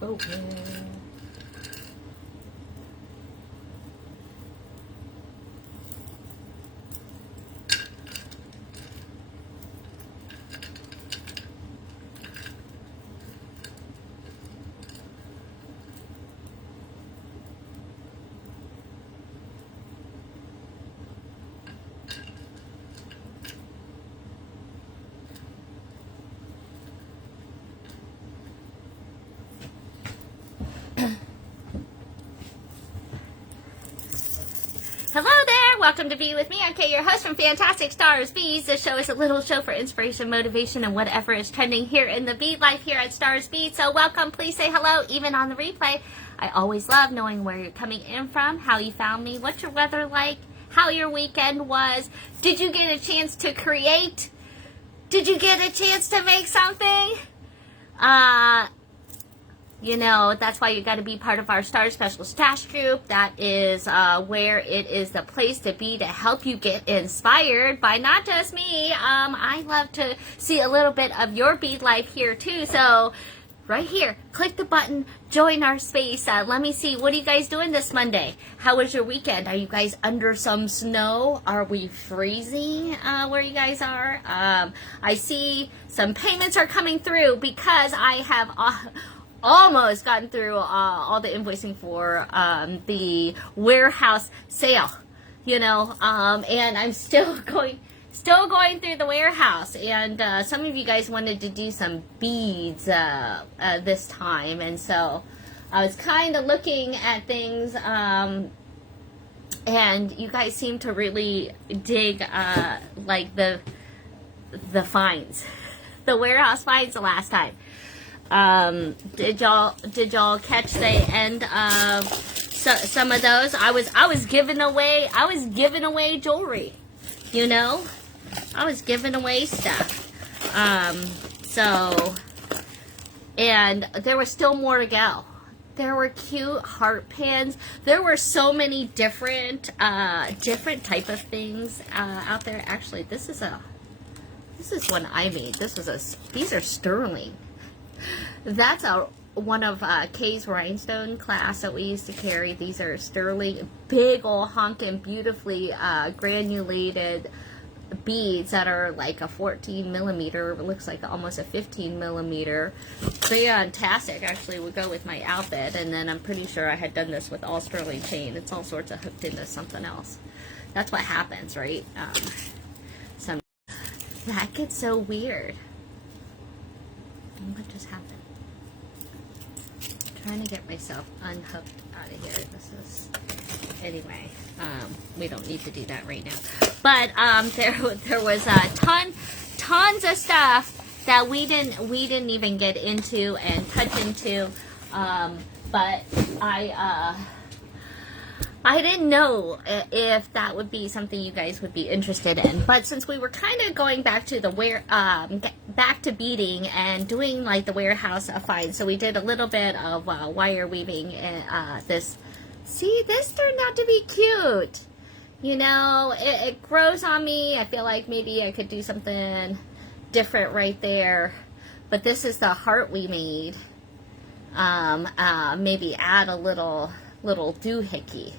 focus. Hello there! Welcome to Be With Me. I'm Kay, your host from Fantastic Stars Beads. This show is a little show for inspiration, motivation, and whatever is trending here in the bead life here at Stars Bead. So welcome. Please say hello, even on the replay. I always love knowing where you're coming in from, how you found me, what's your weather like, how your weekend was. Did you get a chance to create? Did you get a chance to make something? You know, that's why you got to be part of our Star Special Stash group. That is where it is the place to be to help you get inspired by not just me. I love to see a little bit of your bead life here too. So right here, click the button, join our space. Let me see, what are you guys doing this Monday? How was your weekend? Are you guys under some snow? Are we freezing where you guys are? I see some payments are coming through because I have almost gotten through all the invoicing for the warehouse sale, you know, and I'm still going through the warehouse, and some of you guys wanted to do some beads this time, and so I was kind of looking at things, and you guys seem to really dig like the finds, the warehouse finds the last time. Did y'all catch the end of some of those? I was giving away jewelry, you know, I was giving away stuff. So, and there was still more to go. There were cute heart pins. There were so many different type of things out there. Actually, this is one I made. These are sterling. That's one of Kay's rhinestone class that we used to carry. These are sterling, big old honkin', beautifully granulated beads that are like a 14 millimeter. It looks like almost a 15 millimeter. Fantastic. Actually would go with my outfit. And then I'm pretty sure I had done this with all sterling chain. It's all sorts of hooked into something else. That's what happens, right? That gets so weird. What just happened? I'm trying to get myself unhooked out of here. Anyway, we don't need to do that right now. But there was tons of stuff that we didn't even get into and touch into. But I didn't know if that would be something you guys would be interested in. But since we were kind of going back to back to beading and doing like the warehouse finds, so we did a little bit of wire weaving and this. See, this turned out to be cute. You know, it grows on me. I feel like maybe I could do something different right there. But this is the heart we made. Maybe add a little doohickey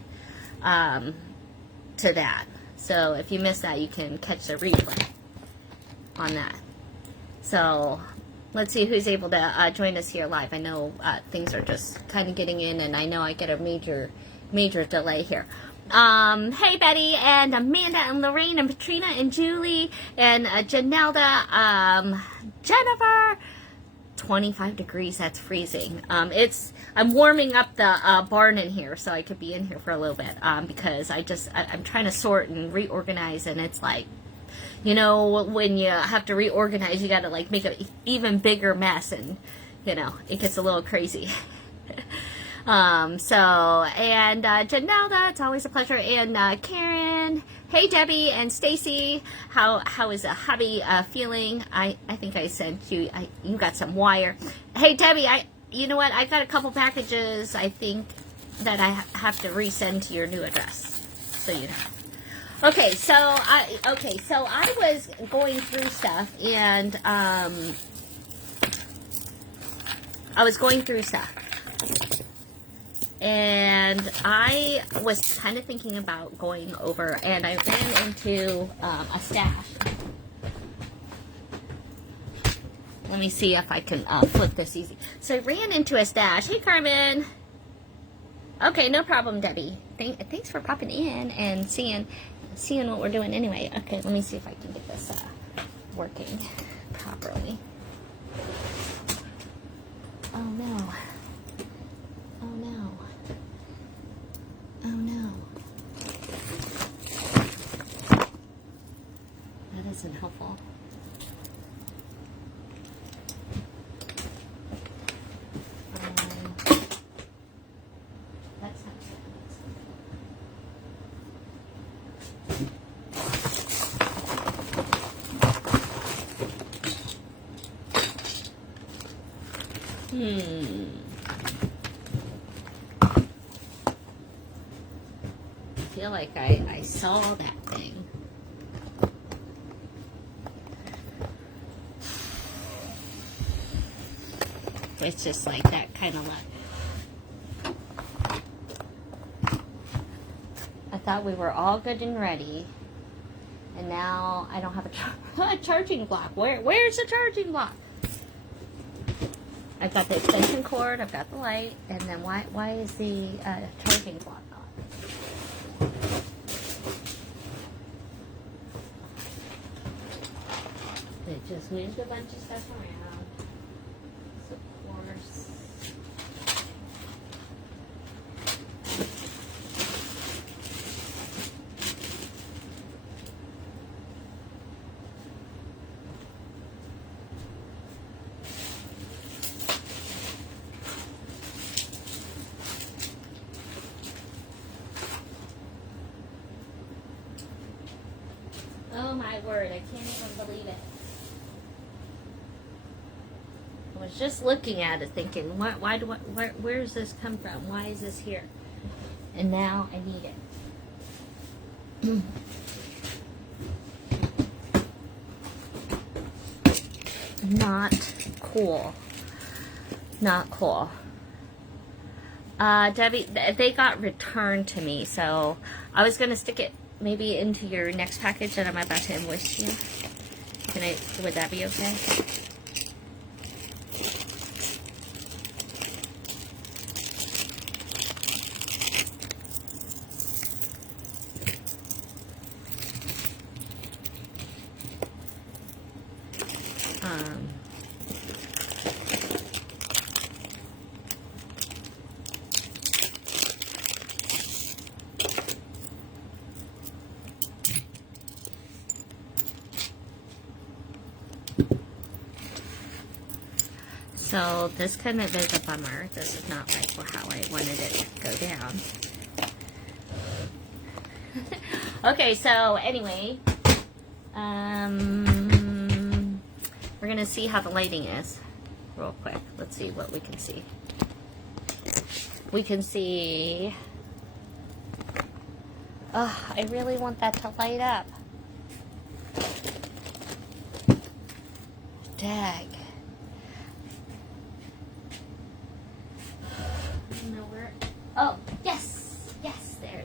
to that. So if you missed that, you can catch the replay on that. So let's see who's able to join us here live. I know things are just kind of getting in, and I know I get a major delay here. Hey Betty and Amanda and Lorraine and Patrina and Julie and Janelda, Jennifer. 25 degrees, that's freezing. I'm warming up the barn in here so I could be in here for a little bit, because I'm trying to sort and reorganize, and it's like, you know, when you have to reorganize, you got to like make an even bigger mess, and you know, it gets a little crazy. And Janelda, it's always a pleasure, and Karen, hey Debbie and Stacy, how is a hubby feeling? I think I sent you, you got some wire. Hey Debbie, you know what, I got a couple packages I think that I have to resend to your new address, so you know. Okay, so I was going through stuff, and And I was kind of thinking about going over, and I ran into a stash. Let me see if I can flip this easy. So I ran into a stash. Hey, Carmen. Okay, no problem, Debbie. Thanks for popping in and seeing what we're doing anyway. Okay, let me see if I can get this working properly. Oh, no. Oh, no. Oh, no. That isn't helpful. That's not I feel like I saw that thing. It's just like that kind of luck. I thought we were all good and ready, and now I don't have a charging block. Where's the charging block? I've got the extension cord, I've got the light, and then why is the charging block gone? It just moved a bunch of stuff around. So of course. Oh my word, I can't even believe it. I was just looking at it thinking, where does this come from? Why is this here? And now I need it. Not cool. Not cool. Debbie, they got returned to me, so I was going to stick it maybe into your next package that I'm about to invoice you. Would that be okay? So this kind of is a bummer. This is not like how I wanted it to go down. Okay, so anyway, we're gonna see how the lighting is real quick. Let's see what we can see. We can see. Oh, I really want that to light up. Dag. Oh, yes, there.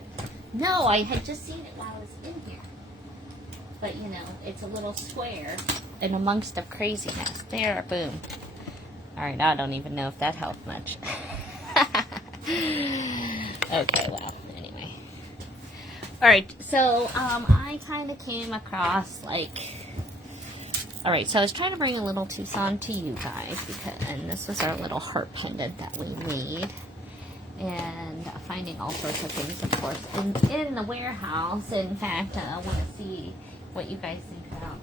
No, I had just seen it while I was in here. But, you know, it's a little square in amongst the craziness. There, boom. All right, I don't even know if that helped much. Okay, well, anyway. All right, so I kind of came across, like... All right, so I was trying to bring a little Tucson to you guys, and this was our little heart pendant that we made. And finding all sorts of things, of course, in the warehouse. In fact, I want to see what you guys think about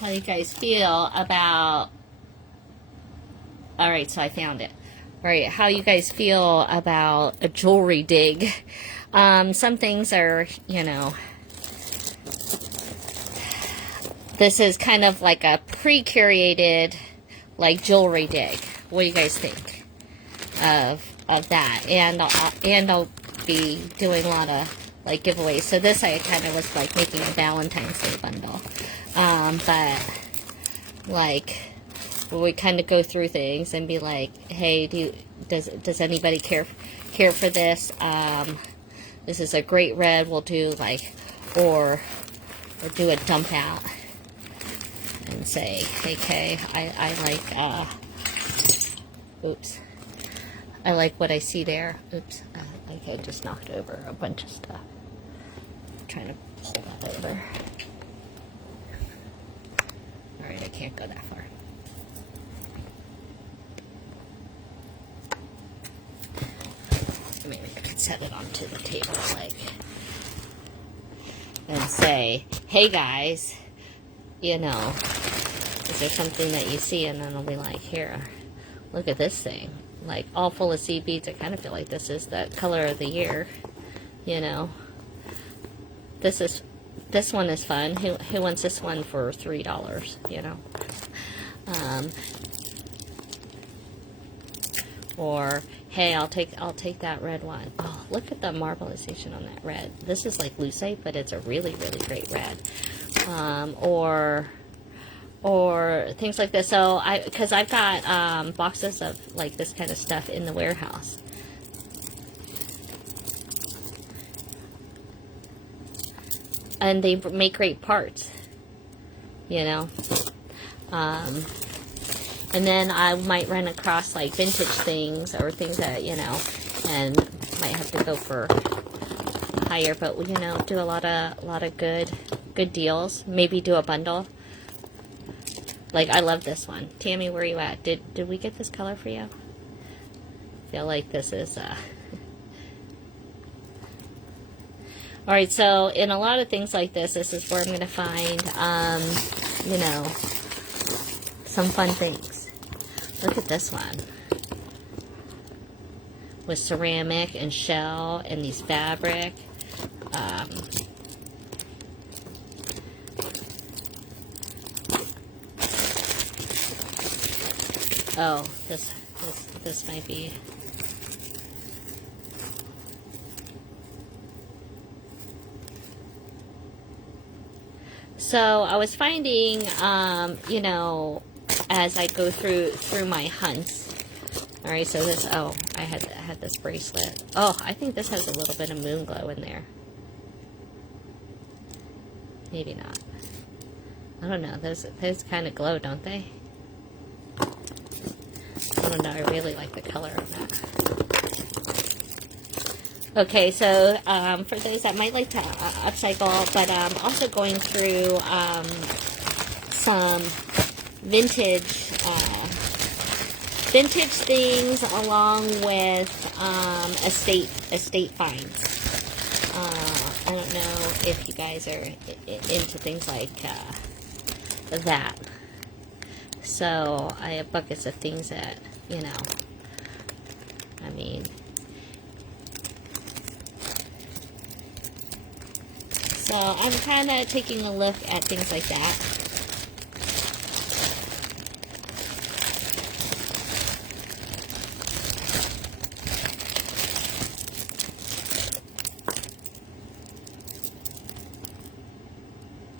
how you guys feel about... All right, so I found it. All right, how you guys feel about a jewelry dig. Some things are, you know, this is kind of like a pre-curated, like, jewelry dig. what do you guys think of that? And I'll be doing a lot of like giveaways. So this I kind of was like making a Valentine's Day bundle, but like we kind of go through things and be like, hey, does anybody care for this? This is a great red. We'll do like, or do a dump out and say, hey Kay, I like oops, I like what I see there. Oops, I think I just knocked over a bunch of stuff. I'm trying to pull that over. Alright, I can't go that far. Maybe I could set it onto the table, like, and say, hey guys, you know, is there something that you see? And then I'll be like, here, look at this thing. Like, all full of seed beads. I kind of feel like this is the color of the year, you know. This one is fun. Who wants this one for $3, you know? Or, hey, I'll take that red one. Oh, look at the marbleization on that red. This is like lucite, but it's a really, really great red. Or things like this. So because I've got boxes of like this kind of stuff in the warehouse. And they make great parts, you know. And then I might run across like vintage things or things that, you know, and might have to go for higher, but you know, do a lot of good deals. Maybe do a bundle. Like, I love this one. Tammy, where are you at? Did we get this color for you? I feel like this is Alright, so in a lot of things like this is where I'm going to find, you know, some fun things. Look at this one. With ceramic and shell and these fabric. Oh, this might be... So I was finding, you know, as I go through my hunts. All right, so this. Oh, I had this bracelet. Oh, I think this has a little bit of moon glow in there. Maybe not. I don't know. Those kind of glow, don't they? I don't know. I really like the color of that. Okay, so for those that might like to upcycle, but also going through some vintage things along with estate finds. I don't know if you guys are into things like that. So I have buckets of things that, you know, I mean. So I'm kind of taking a look at things like that.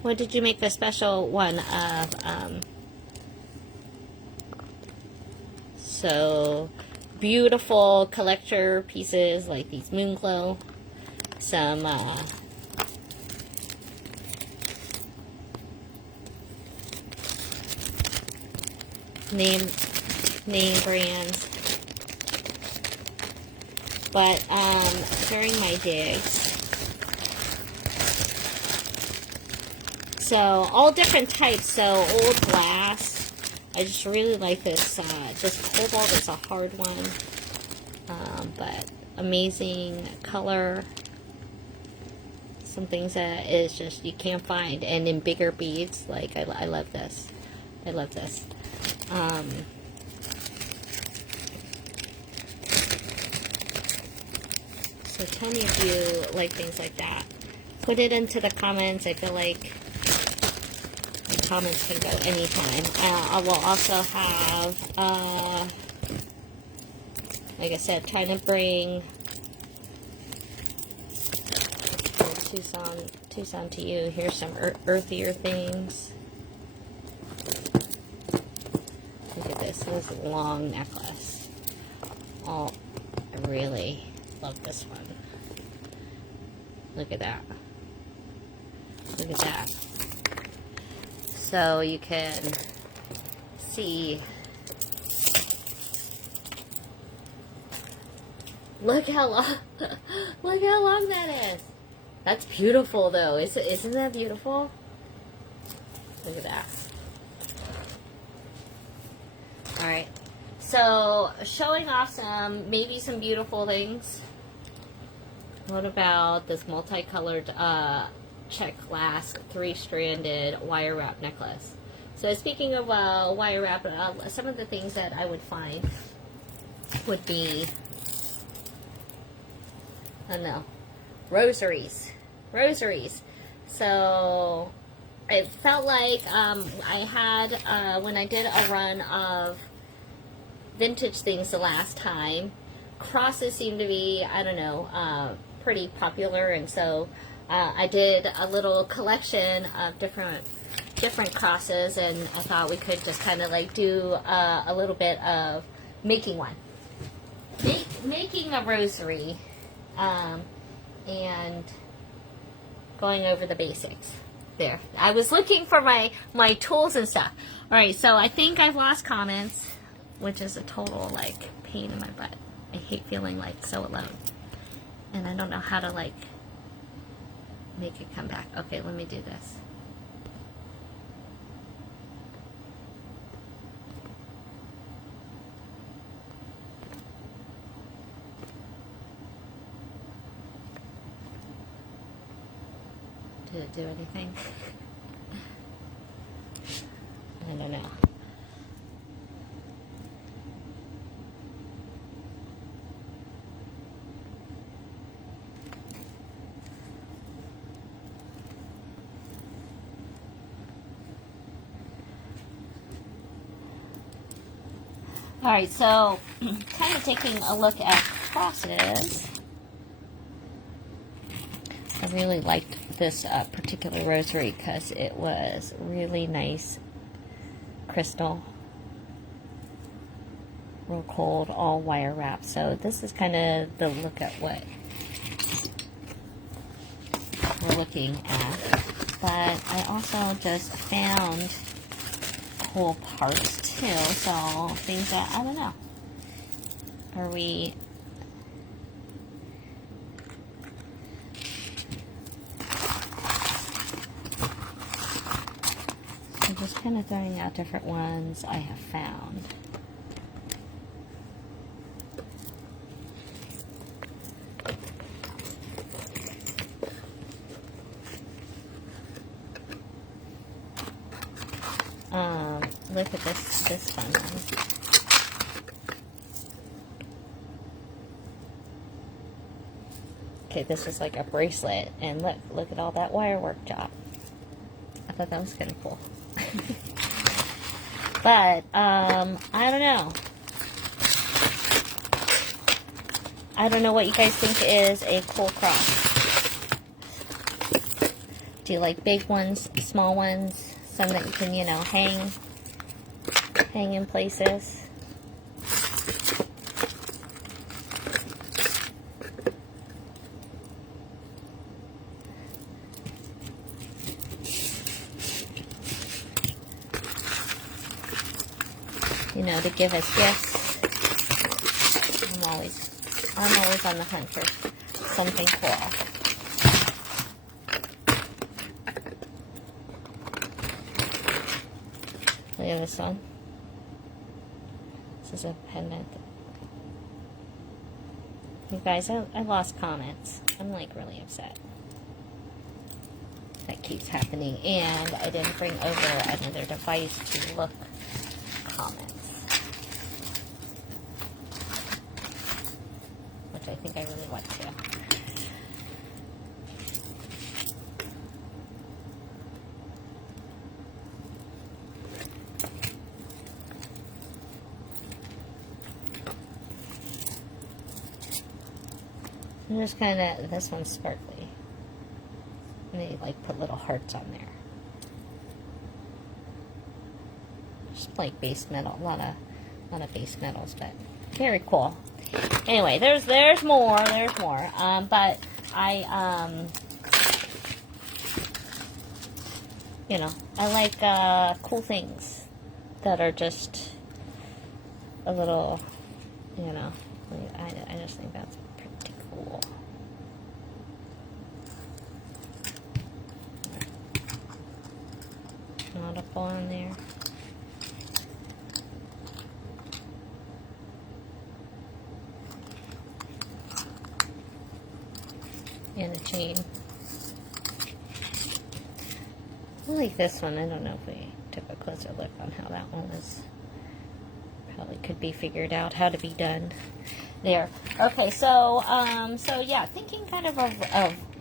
What did you make a special one of? So beautiful collector pieces like these moon glow. Some name brands. But during my digs, so all different types. So old glass. I just really like this. This cobalt is a hard one, but amazing color. Some things that is just you can't find, and in bigger beads. Like I love this. I love this. So tell me if you like things like that. Put it into the comments. I feel like the comments can go anytime. I will also have like I said, trying to bring Tucson to you. Here's some earthier things. Look at this long necklace. Oh, I really love this one. Look at that. Look at that. So you can see. Look how long. Look how long that is. That's beautiful, though. Isn't that beautiful? Look at that. All right. So showing off maybe some beautiful things. What about this multicolored check glass 3-stranded wire wrap necklace? So speaking of wire wrap, some of the things that I would find would be, I don't know, rosaries. So it felt like I had, when I did a run of vintage things the last time, crosses seemed to be, I don't know, pretty popular, and so I did a little collection of different crosses, and I thought we could just kind of like do a little bit of making one. Making a rosary, and going over the basics. There. I was looking for my tools and stuff. Alright, so I think I've lost comments, which is a total, like, pain in my butt. I hate feeling, like, so alone. And I don't know how to, like, make it come back. Okay, let me do this. Did it do anything? I don't know. Alright, so kind of taking a look at crosses. I really liked this particular rosary because it was really nice crystal, real cold, all wire wrapped. So this is kind of the look at what we're looking at. But I also just found cool parts too, so things that, I don't know, are we I'm just kind of throwing out different ones I have found. Look at this fun one. Okay, this is like a bracelet, and look at all that wire work job. I thought that was kind of cool. But, I don't know. I don't know what you guys think is a cool cross. Do you like big ones, small ones, some that you can, you know, hang in places? You know, to give us gifts. I'm always on the hunt for something cool. Look at this one. This is a pendant. You guys, I lost comments. I'm like really upset. That keeps happening, and I didn't bring over another device to look comments. Which I think I really want to. I'm just kind of, this one's sparkly. And they like put little hearts on there. Just like base metal, a lot of base metals, but very cool. Anyway, there's more, but I you know, I like cool things that are just a little, you know, I just think that's pretty cool. Nautical on there. And a chain. I like this one. I don't know if we took a closer look on how that one was. Probably could be figured out how to be done there. Okay, so yeah, thinking kind of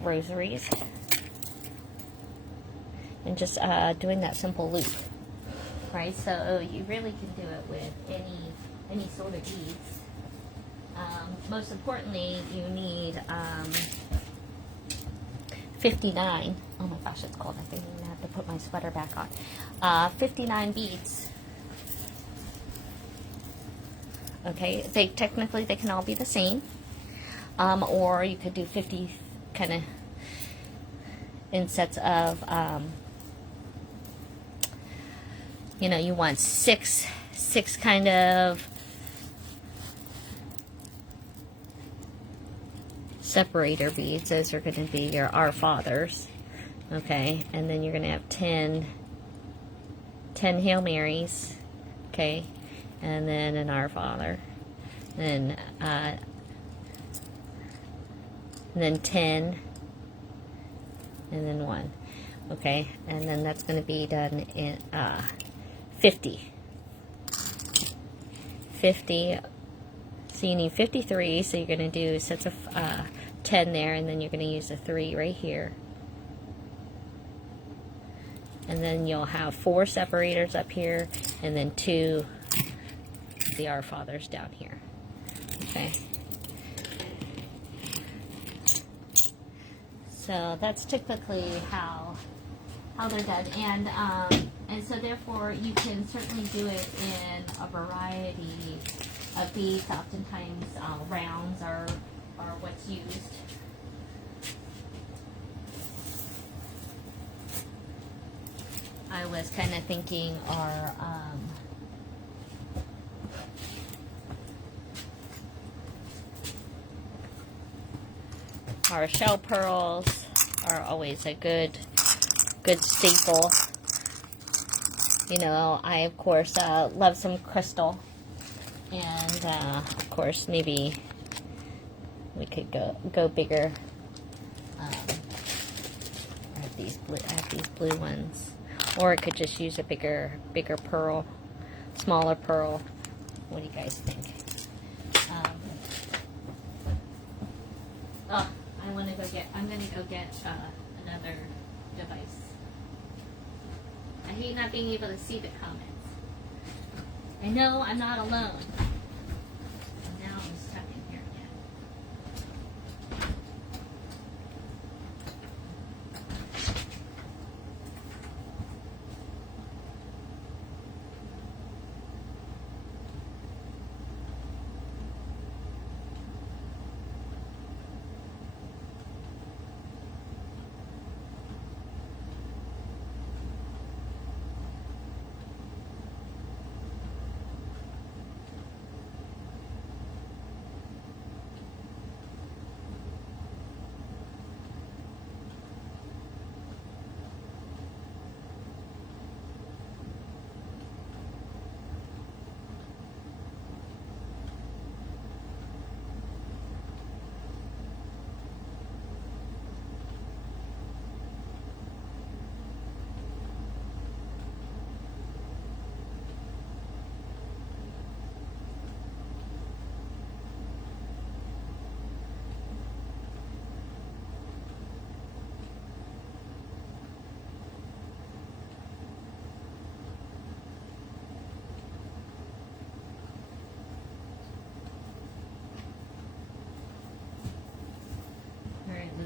rosaries. And just doing that simple loop. Right, so you really can do it with any sort of beads. Most importantly, you need 59. Oh my gosh, it's cold. I think I'm gonna have to put my sweater back on. 59 beads. Okay, they can all be the same, or you could do 50 kind of in sets of. You know, you want six kind of separator beads. Those are going to be your Our Fathers. Okay, and then you're going to have 10 Hail Marys. Okay, and then an Our Father. Then 10, and then 1. Okay, and then that's going to be done in 50. So you need 53, so you're going to do sets of 10 there, and then you're going to use a 3 right here. And then you'll have 4 separators up here, and then 2 the Our Fathers down here. Okay. So that's typically how they're done, and so therefore you can certainly do it in a variety of beads. Oftentimes rounds are what's used. I was kind of thinking our shell pearls are always a good staple. You know, I of course love some crystal, and of course maybe we could go bigger. I have these blue ones, or I could just use a bigger pearl, smaller pearl. What do you guys think? I'm gonna go get another device. I hate not being able to see the comments. I know I'm not alone. And now I'm stuck in here again.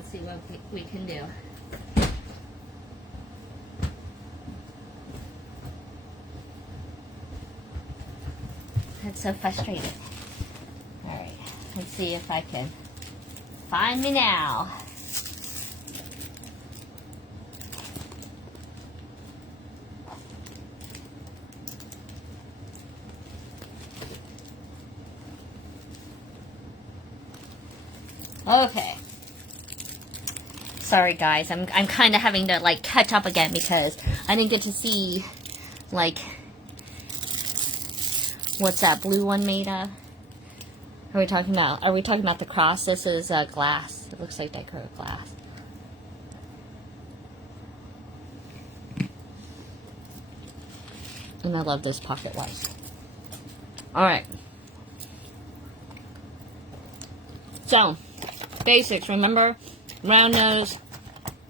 Let's see what we can do. I'm so frustrated. Alright, let's see if I can find me now. Okay. Sorry guys, I'm kind of having to like catch up again because I didn't get to see like what's that blue one made of? Are we talking about the cross? This is glass. It looks like decorative glass. And I love this pocket watch. Alright. So, basics, remember? Round nose,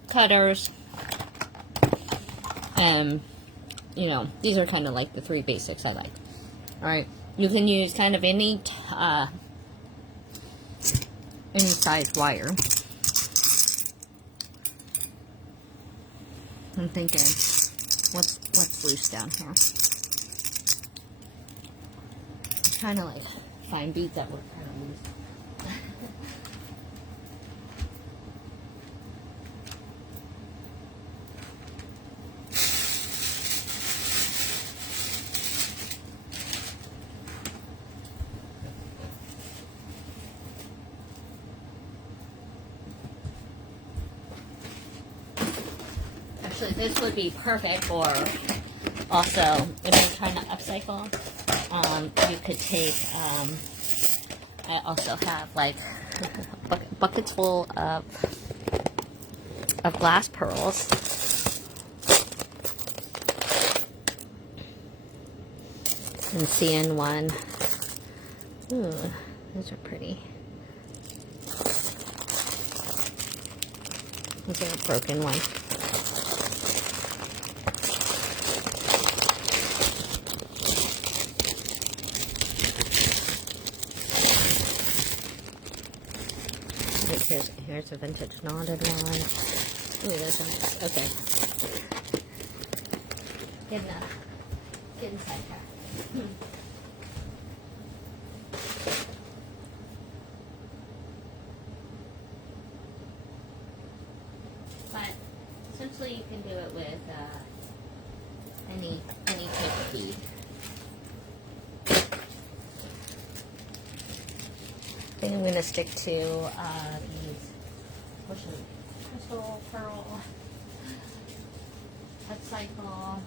cutters, and, you know, these are kind of like the 3 basics I like. Alright, you can use kind of any size wire. I'm thinking, what's loose down here? Kind of like fine beads that were kind of loose. Actually, this would be perfect for also if you're trying to upcycle. You could take. I also have like buckets full of glass pearls. And seeing one. Ooh, those are pretty. These are a broken one. Here's a vintage knotted one. Ooh, those are nice. Okay. Get enough. Get inside here. But essentially, you can do it with any type of bead. I think I'm going to stick to these crystal pearl upcycle.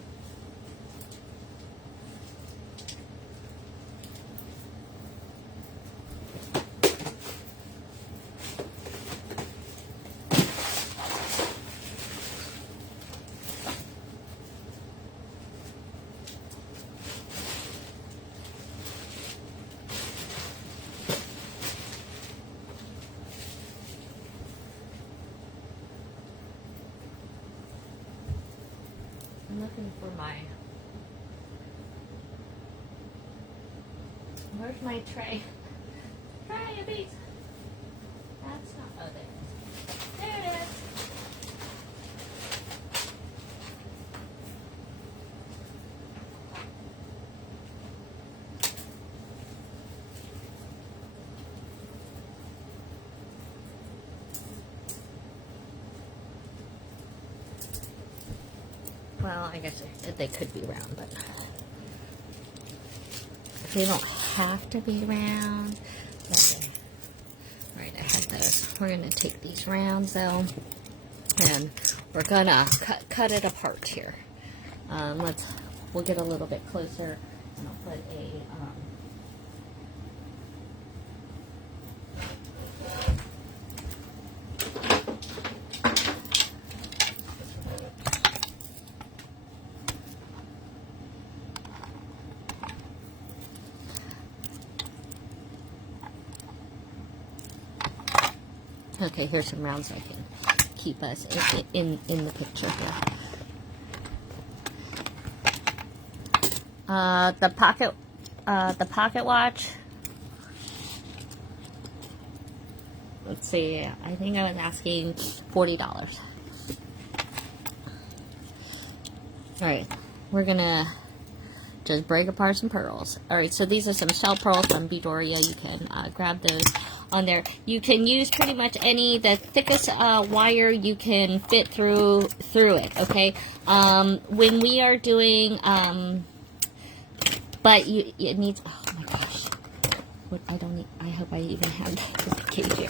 I'm looking for where's my tray? Tray of beads. That's not, oh there. There it is. Well, I guess they could be round, but they don't have to be round. Okay. Alright, I have those. We're going to take these rounds, though, and we're going to cut it apart here. We'll get a little bit closer, and I'll put a... Okay, here's some rounds so I can keep us in the picture here. The pocket watch. let's see, I think I was asking $40. Alright, we're gonna just break apart some pearls. Alright, so these are some shell pearls from Beadoria. You can grab those on there. You can use pretty much the thickest wire you can fit through it, okay? When we are doing, but it needs, oh my gosh. I hope I even have this gauge here.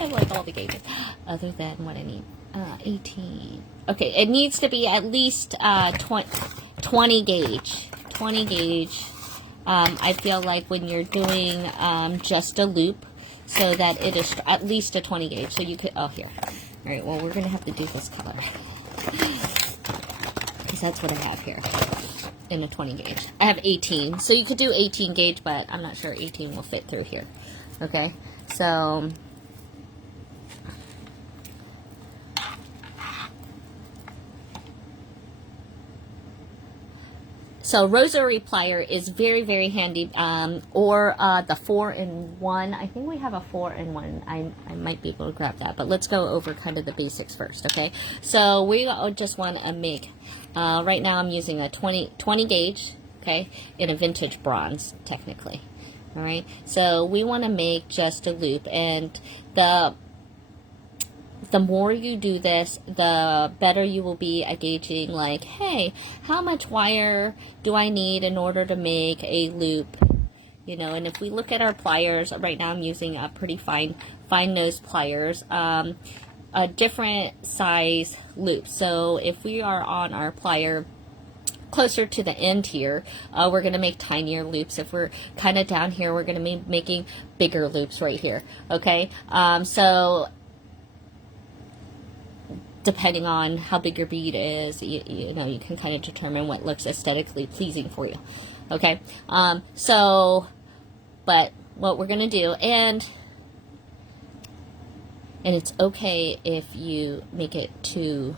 I like all the gauges, other than what I need. 18. Okay, it needs to be at least 20 gauge. 20 gauge. I feel like when you're doing just a loop, so that it is at least a 20 gauge. So you could, oh, here. All right, well, we're going to have to do this color. Because that's what I have here in a 20 gauge. I have 18. So you could do 18 gauge, but I'm not sure 18 will fit through here. Okay, so rosary plier is very, very handy, or the 4-in-1. I think we have a 4-in-1. I might be able to grab that, but let's go over kind of the basics first, okay? So we just want to make, right now I'm using a 20 gauge, okay, in a vintage bronze, technically, all right? So we want to make just a loop, and the more you do this, the better you will be at gauging, like, hey, how much wire do I need in order to make a loop? You know, and if we look at our pliers, right now I'm using a pretty fine nose pliers, a different size loop. So if we are on our plier closer to the end here, we're going to make tinier loops. If we're kind of down here, we're going to be making bigger loops right here, okay? So depending on how big your bead is, you know, you can kind of determine what looks aesthetically pleasing for you. Okay, but what we're gonna do, and it's okay if you make it too.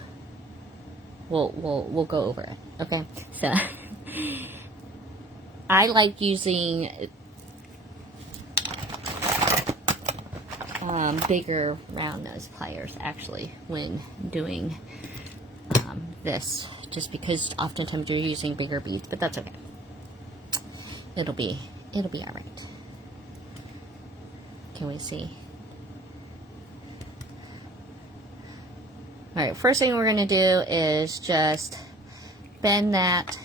We'll go over it. Okay, so I like using bigger round nose pliers actually when doing this, just because oftentimes you're using bigger beads, but that's okay. It'll be all right. Can we see? All right, first thing we're going to do is just bend that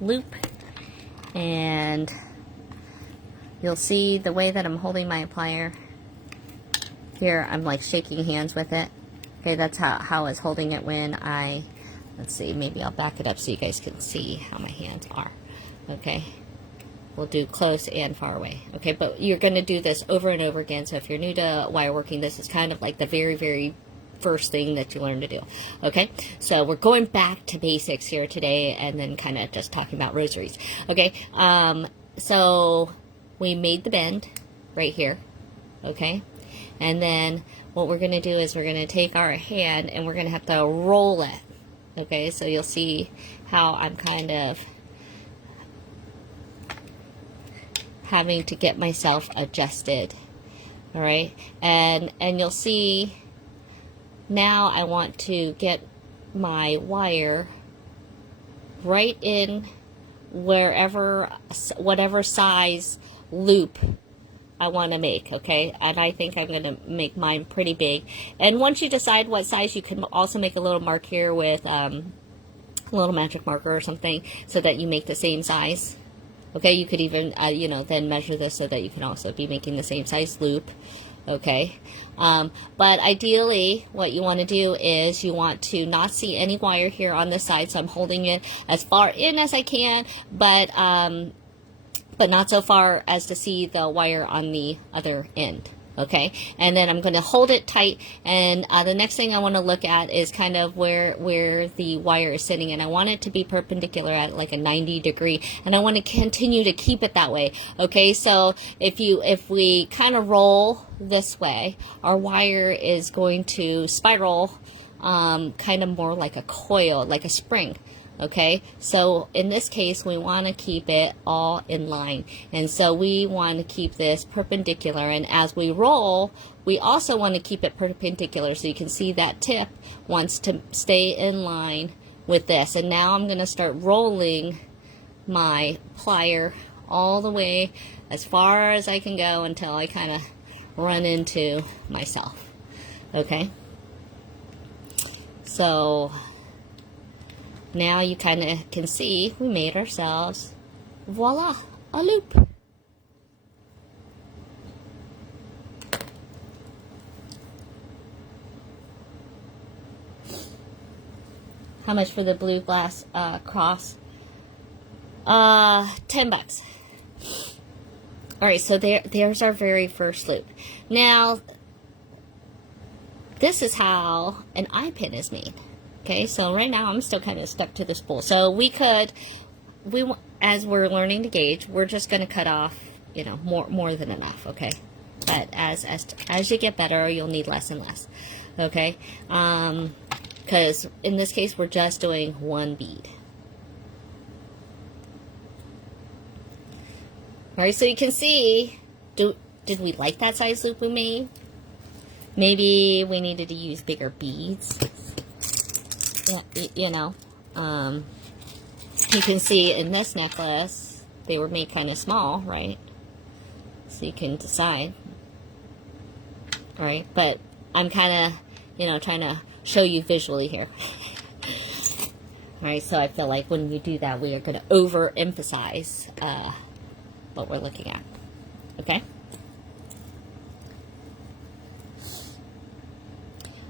loop, and you'll see the way that I'm holding my plier. Here, I'm like shaking hands with it. Okay, that's how I was holding it when let's see, maybe I'll back it up so you guys can see how my hands are. Okay, we'll do close and far away. Okay, but you're going to do this over and over again. So if you're new to wire working, this is kind of like the very, very first thing that you learn to do. Okay, so we're going back to basics here today, and then kind of just talking about rosaries. Okay, so we made the bend right here. Okay. And then what we're going to do is we're going to take our hand and we're going to have to roll it. Okay, so you'll see how I'm kind of having to get myself adjusted. All right, and you'll see now I want to get my wire right in whatever size loop I want to make, okay? And I think I'm going to make mine pretty big. And once you decide what size, you can also make a little mark here with a little magic marker or something so that you make the same size. Okay, you could even, you know, then measure this so that you can also be making the same size loop. Okay, but ideally what you want to do is you want to not see any wire here on this side, so I'm holding it as far in as I can, but not so far as to see the wire on the other end. Okay, and then I'm going to hold it tight, and the next thing I want to look at is kind of where the wire is sitting, and I want it to be perpendicular at like a 90-degree, and I want to continue to keep it that way. Okay, so if we kind of roll this way, our wire is going to spiral kind of more like a coil, like a spring. Okay, so in this case, we want to keep it all in line. And so we want to keep this perpendicular. And as we roll, we also want to keep it perpendicular. So you can see that tip wants to stay in line with this. And now I'm going to start rolling my plier all the way as far as I can go until I kind of run into myself. Okay, so now you kind of can see we made ourselves, voila, a loop. How much for the blue glass cross? $10. All right, so there's our very first loop. Now, this is how an eye pin is made. Okay, so right now I'm still kind of stuck to this spool. So as we're learning to gauge, we're just going to cut off, you know, more than enough. Okay, but as you get better, you'll need less and less. Okay, because in this case we're just doing one bead. All right, so you can see, did we like that size loop we made? Maybe we needed to use bigger beads. Yeah, you know, you can see in this necklace, they were made kind of small, right? So you can decide, all right? But I'm kind of, you know, trying to show you visually here. All right, so I feel like when we do that, we are going to overemphasize what we're looking at, okay?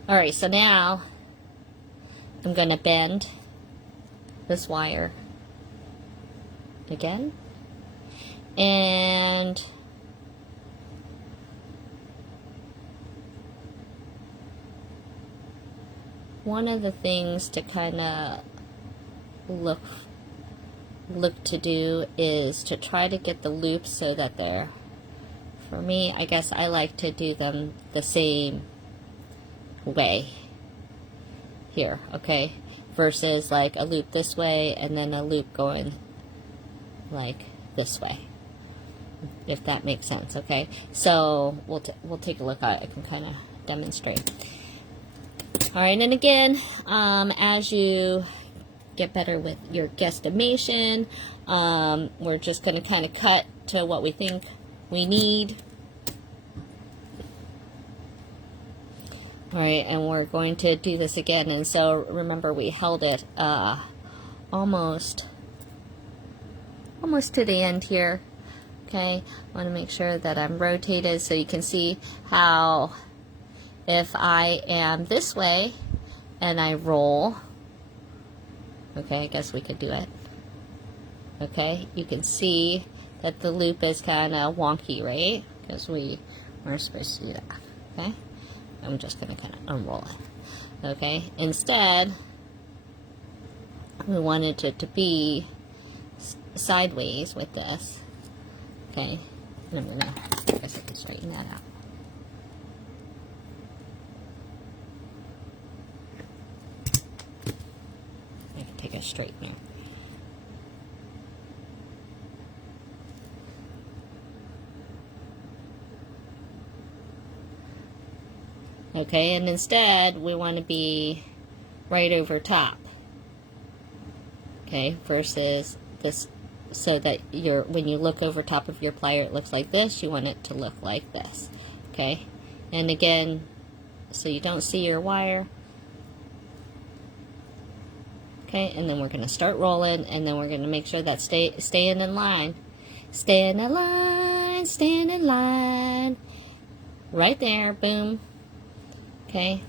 All right, so now I'm going to bend this wire again, and one of the things to kind of look to do is to try to get the loops so that they're, for me, I guess I like to do them the same way here, okay, versus like a loop this way and then a loop going like this way, if that makes sense. Okay, so we'll take a look at it. I can kind of demonstrate. All right, and again, as you get better with your guesstimation, we're just going to kind of cut to what we think we need. All right, and we're going to do this again. And so remember, we held it almost to the end here. Okay, I want to make sure that I'm rotated so you can see how if I am this way and I roll, okay, I guess we could do it. Okay, you can see that the loop is kind of wonky, right? Because we weren't supposed to do that. Okay, I'm just going to kind of unroll it. Okay, instead, we wanted it to be sideways with this. Okay, and I'm going to, I guess I can straighten that out. I can take a straightener. Okay, and instead we want to be right over top. Okay, versus this, so that when you look over top of your plier, it looks like this. You want it to look like this. Okay, and again, so you don't see your wire. Okay, and then we're going to start rolling, and then we're going to make sure that staying in line. Staying in line, staying in line. Right there, boom. Okay,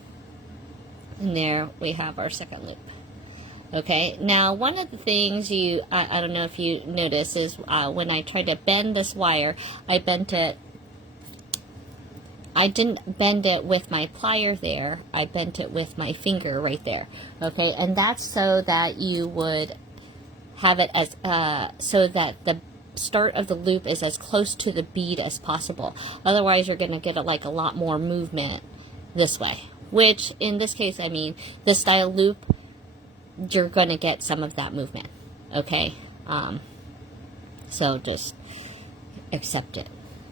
and there we have our second loop. Okay, now one of the things I don't know if you notice is when I tried to bend this wire, I bent it. I didn't bend it with my plier there. I bent it with my finger right there. Okay, and that's so that you would have it as so that the start of the loop is as close to the bead as possible. Otherwise, you're going to get a lot more movement this way. Which in this case, I mean, this style loop you're going to get some of that movement. Okay. So just accept it.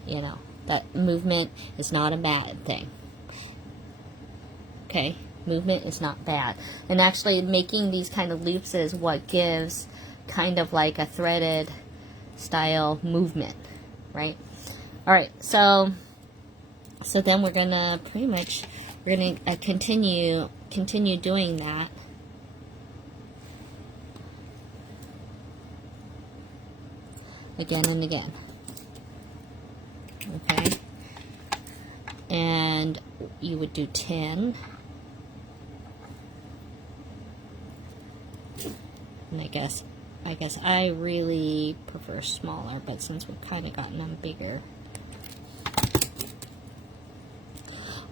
You know, that movement is not a bad thing. Okay. Movement is not bad. And actually making these kind of loops is what gives kind of like a threaded style movement, right? All right, so then we're gonna continue doing that. Again and again. Okay. And you would do 10. And I guess I really prefer smaller, but since we've kind of gotten them bigger.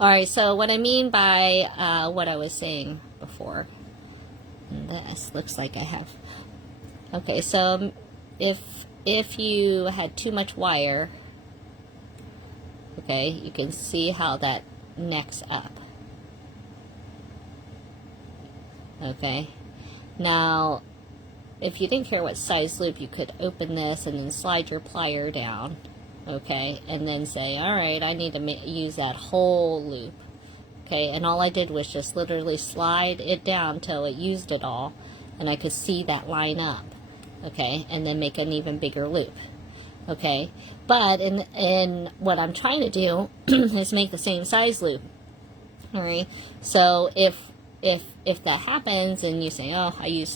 Alright, so what I mean by what I was saying before, and this looks like I have. Okay, so if you had too much wire, okay, you can see how that necks up. Okay, now if you didn't care what size loop, you could open this and then slide your plier down, okay, and then say, alright, I need to use that whole loop, okay, and all I did was just literally slide it down till it used it all, and I could see that line up, okay, and then make an even bigger loop, okay, but in what I'm trying to do is make the same size loop, alright, so if that happens and you say, oh, I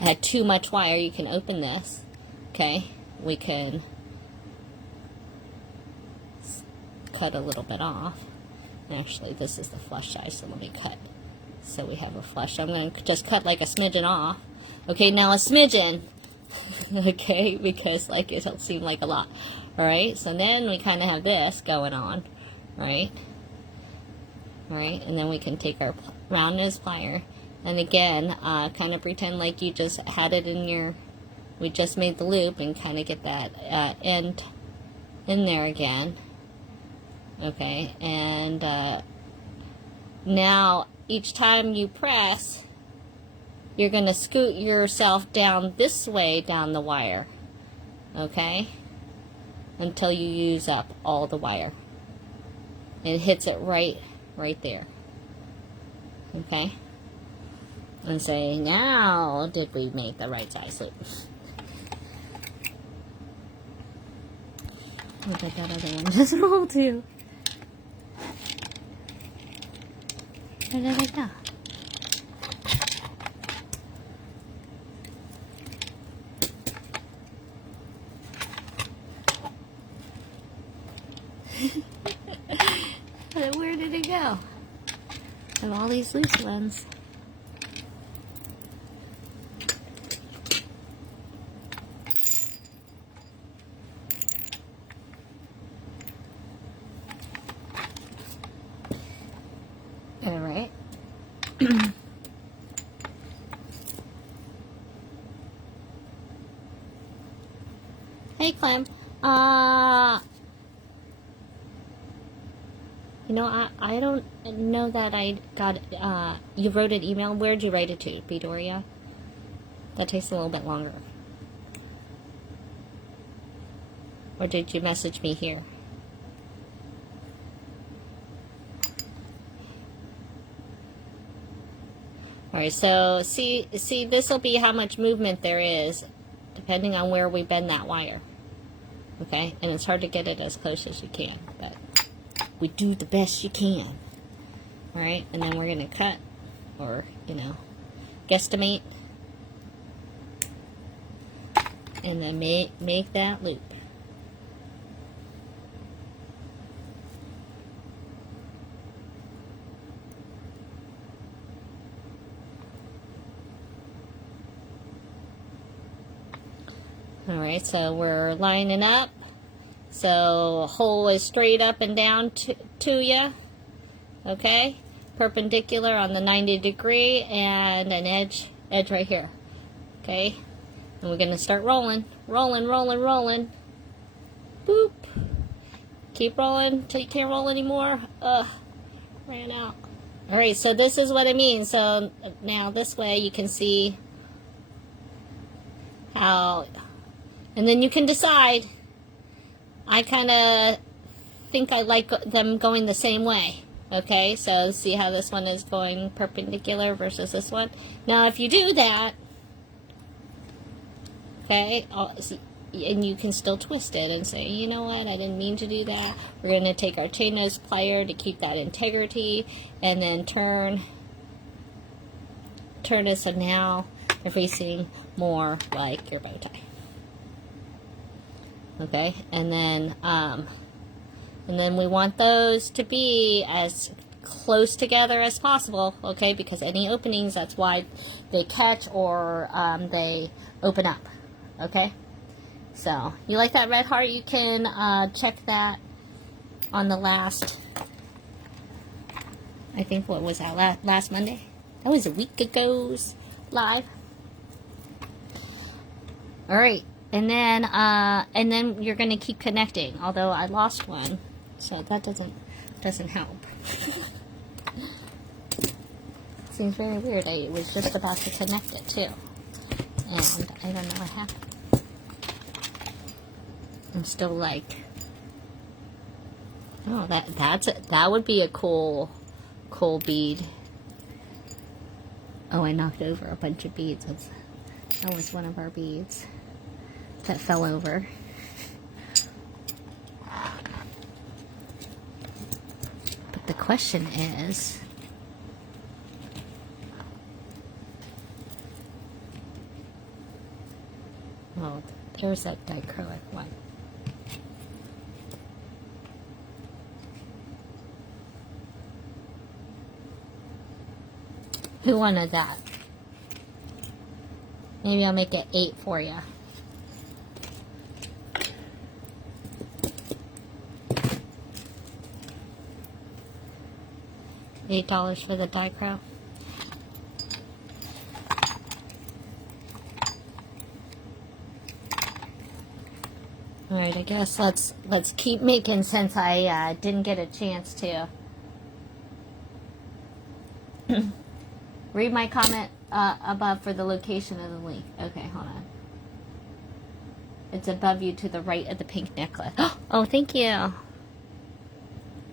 had too much wire, you can open this, okay, we can cut a little bit off. Actually, this is the flush size, so let me cut. So we have a flush. I'm going to just cut like a smidgen off. Okay, now a smidgen, okay, because like it'll seem like a lot. Alright, so then we kind of have this going on, right? Alright, and then we can take our round nose plier, and again, kind of pretend like you just had it in your, we just made the loop, and kind of get that end in there again. Okay, and now each time you press, you're going to scoot yourself down this way down the wire, okay, until you use up all the wire. It hits it right there, okay, and say, now did we make the right size loop? I bet that other one does roll too. Where did it go? Where did it go? I have all these loose ones. All right. Hey, Clem. You know, I don't know that I got, you wrote an email. Where'd you write it to? Bedoria? That takes a little bit longer. Or did you message me here? Alright, so see, this will be how much movement there is, depending on where we bend that wire. Okay? And it's hard to get it as close as you can, but we do the best you can. Alright, and then we're going to cut, or, you know, guesstimate, and then make that loop. Alright, so we're lining up. So hole is straight up and down to you. Okay? Perpendicular on the 90 degree and an edge right here. Okay? And we're going to start rolling. Rolling, rolling, rolling. Boop. Keep rolling until you can't roll anymore. Ran out. All right, so this is what I mean. So now this way you can see how, and then you can decide. I kind of think I like them going the same way. Okay, so see how this one is going perpendicular versus this one. Now if you do that, okay, and you can still twist it and say, you know what, I didn't mean to do that. We're going to take our chain nose plier to keep that integrity, and then turn it so now they're facing more like your bow tie. Okay, and then we want those to be as close together as possible, okay, because any openings, that's why they catch or they open up, okay? So, you like that red heart? You can check that on the last, I think, what was that, last Monday? That was a week ago's live. All right, and then you're going to keep connecting, although I lost one, so that doesn't help. Seems very weird. I was just about to connect it, too, and I don't know what happened. I'm still like, oh, that would be a cool bead. Oh, I knocked over a bunch of beads. That was one of our beads that fell over. But the question is, oh, there's that diacrylic one. Who wanted that? Maybe I'll make it 8 for you. $8 for the diacrylic. All right, I guess let's keep making, since I didn't get a chance to. Read my comment above for the location of the link. Okay, hold on. It's above you to the right of the pink necklace. Oh, thank you.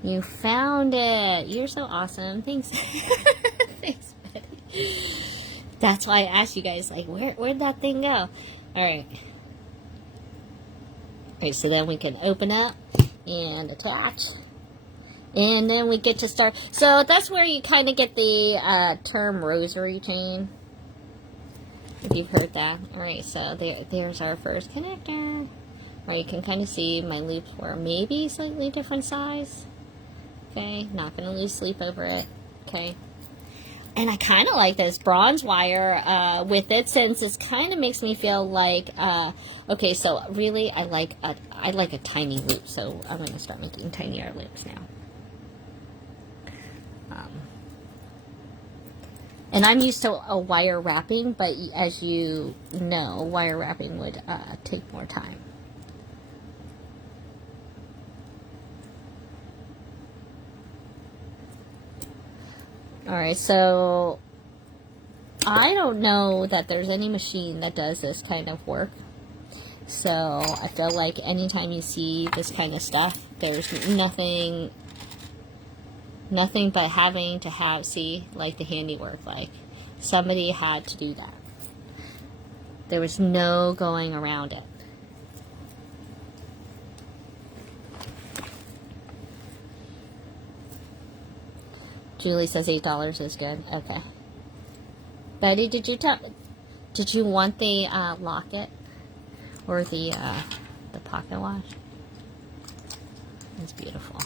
You found it. You're so awesome. Thanks. Thanks, Betty. That's why I asked you guys, like, where'd that thing go? All right. Okay, so then we can open up and attach. And then we get to start. So that's where you kind of get the term rosary chain, if you've heard that. Alright, so there's our first connector, where you can kind of see my loops were maybe slightly different size. Okay, not going to lose sleep over it. Okay. And I kind of like this bronze wire with it, since it kind of makes me feel like, okay, so really I like a tiny loop, so I'm going to start making tinier loops now. And I'm used to a wire wrapping, but as you know, wire wrapping would take more time. Alright, so I don't know that there's any machine that does this kind of work. So I feel like anytime you see this kind of stuff, there's nothing but having to have, see, like the handiwork, like somebody had to do that. There was no going around it. Julie says $8 is good. Okay. Betty, did you want the locket or the pocket watch? It's beautiful.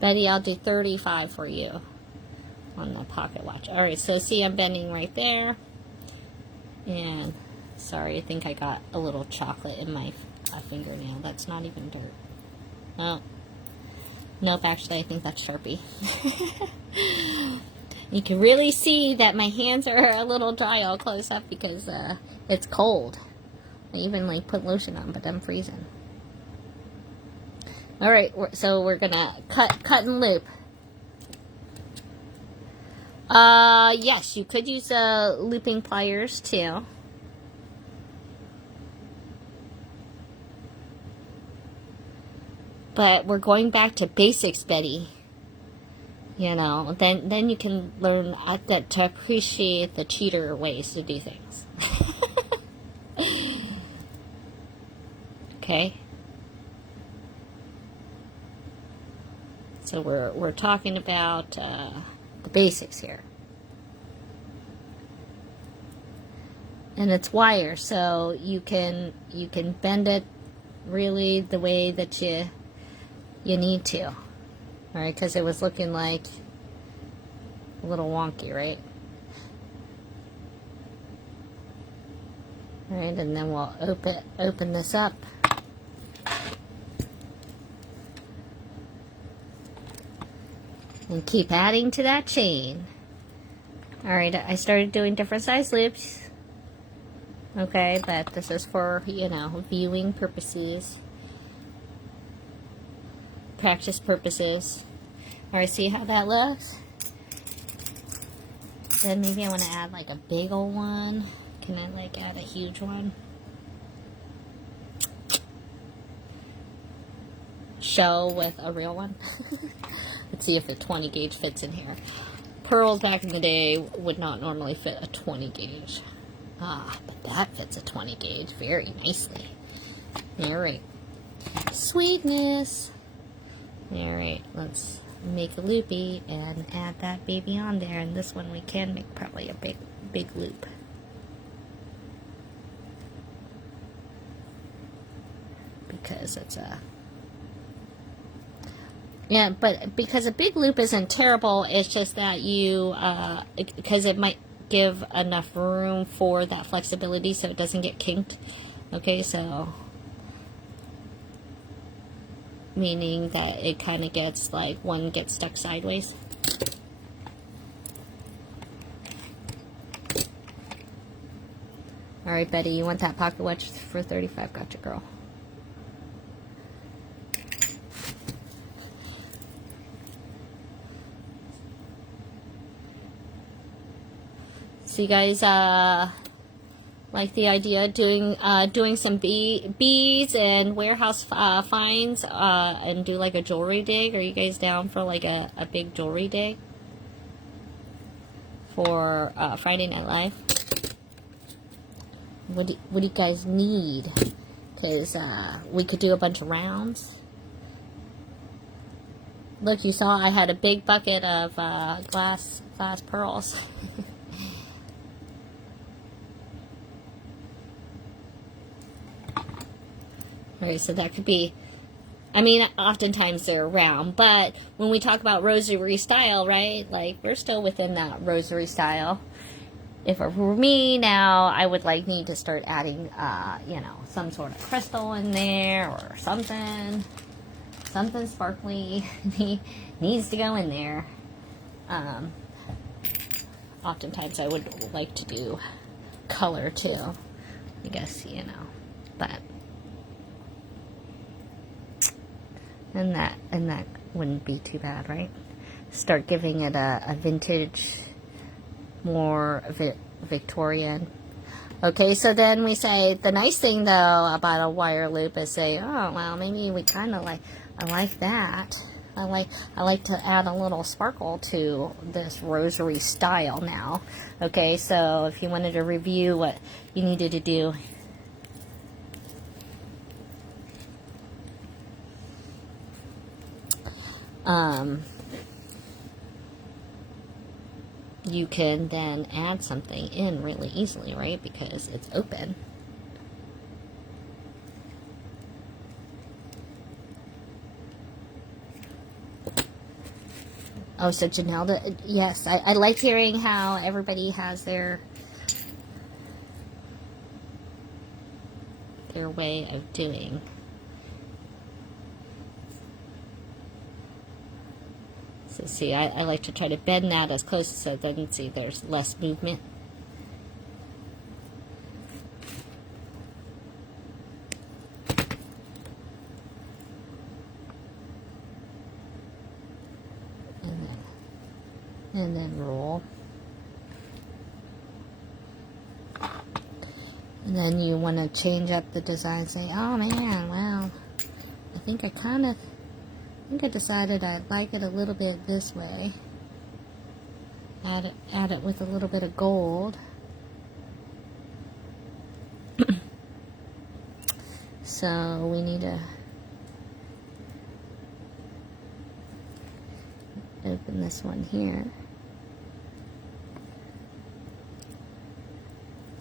Betty, I'll do 35 for you on the pocket watch. Alright, so see, I'm bending right there. And, sorry, I think I got a little chocolate in my fingernail. That's not even dirt. Oh. Nope, actually, I think that's Sharpie. You can really see that my hands are a little dry all close up because it's cold. I even like put lotion on, but I'm freezing. All right, so we're gonna cut and loop. Yes, you could use looping pliers too. But we're going back to basics, Betty. You know, then you can learn to appreciate the cheater ways to do things. Okay. So we're talking about the basics here. And it's wire, so you can bend it really the way that you need to. All right, because it was looking like a little wonky, right? All right, and then we'll open this up. And keep adding to that chain. All right, I started doing different size loops. Okay, but this is for, you know, viewing purposes, practice purposes. All right, see how that looks? Then maybe I want to add like a big old one. Can I like add a huge one? Show with a real one. Let's see if a 20 gauge fits in here. Pearls back in the day would not normally fit a 20 gauge. Ah, but that fits a 20 gauge very nicely. Alright. Sweetness. Alright, let's make a loopy and add that baby on there. And this one we can make probably a big loop. Because it's a... Yeah, but because a big loop isn't terrible, it's just that you, because it might give enough room for that flexibility so it doesn't get kinked. Okay, so meaning that it kind of gets like one gets stuck sideways. All right, Betty, you want that pocket watch for 35? Gotcha, girl. So you guys like the idea of doing some beads and warehouse finds and do like a jewelry dig? Are you guys down for like a big jewelry dig for Friday Night Live? What do you guys need? Because we could do a bunch of rounds. Look, you saw I had a big bucket of glass pearls. Alright, so that could be, I mean, oftentimes they're round, but when we talk about rosary style, right, like, we're still within that rosary style. If it were me now, I would, like, need to start adding, you know, some sort of crystal in there, or something sparkly needs to go in there. Oftentimes I would like to do color, too, I guess, you know, but... And that wouldn't be too bad, right? Start giving it a vintage, more Victorian. Okay, so then we say, the nice thing, though, about a wire loop is say, oh, well, maybe we kind of like, I like that. I like to add a little sparkle to this rosary style now. Okay, so if you wanted to review what you needed to do, you can then add something in really easily, right? Because it's open. Oh, so Janelle, yes, I like hearing how everybody has their way of doing. So see, I like to try to bend that as close so then see there's less movement. And then roll. And then you want to change up the design, say, oh man, well, I think I decided I'd like it a little bit this way. Add it with a little bit of gold. So we need to open this one here.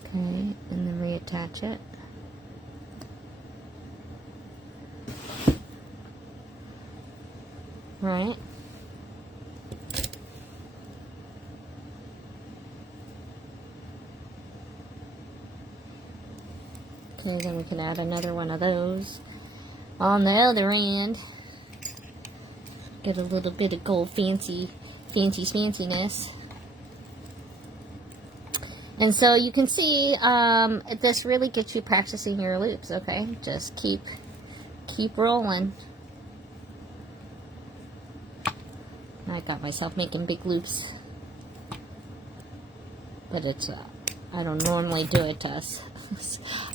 Okay, and then reattach it. Right. Okay, then we can add another one of those on the other end. Get a little bit of gold fanciness. And so you can see this really gets you practicing your loops, okay? Just keep rolling. I got myself making big loops. But it's I don't normally do it to us.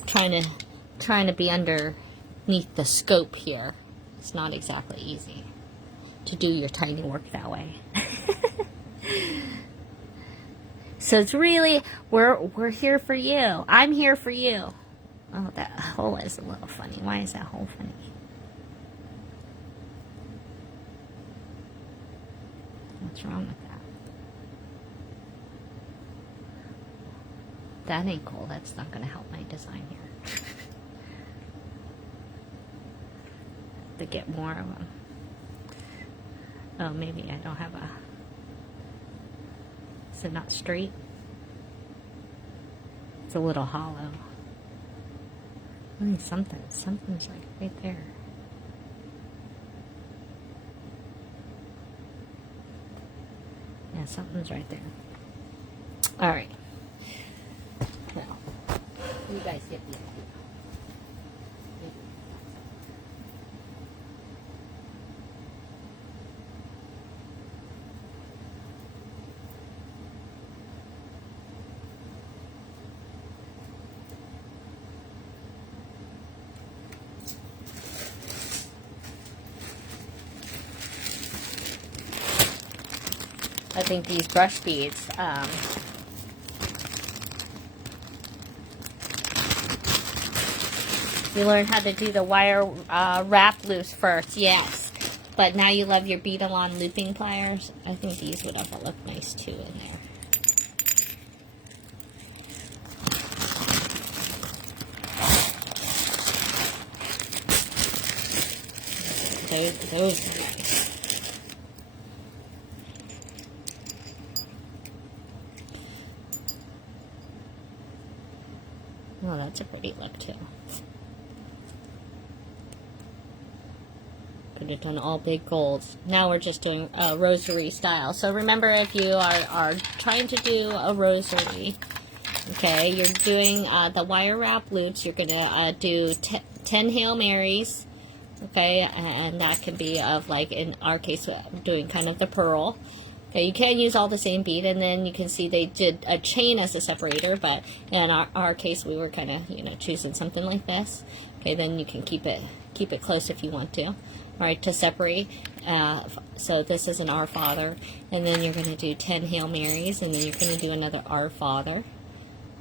trying to be underneath the scope here. It's not exactly easy to do your tiny work that way. So it's really, we're here for you. I'm here for you. Oh, that hole is a little funny. Why is that hole funny? What's wrong with that? That ain't cool. That's not going to help my design here. To get more of them. Oh, maybe I don't have a... Is it not straight? It's a little hollow. I mean, something's like right there. Yeah, something's right there. Alright. Well, you guys get the idea. I think these brush beads, you learned how to do the wire wrap loops first, yes. But now you love your bead-along looping pliers. I think these would have looked nice too in there. Those are nice. Oh, that's a pretty look too. Could have done all big golds. Now we're just doing a rosary style. So remember, if you are trying to do a rosary, okay, you're doing the wire wrap loops. You're gonna do 10 Hail Marys, okay, and that can be of, like in our case, doing kind of the pearl. Okay, you can use all the same bead, and then you can see they did a chain as a separator, but in our case, we were kind of, choosing something like this. Okay, then you can keep it close if you want to. All right, to separate, so this is an Our Father, and then you're going to do 10 Hail Marys, and then you're going to do another Our Father,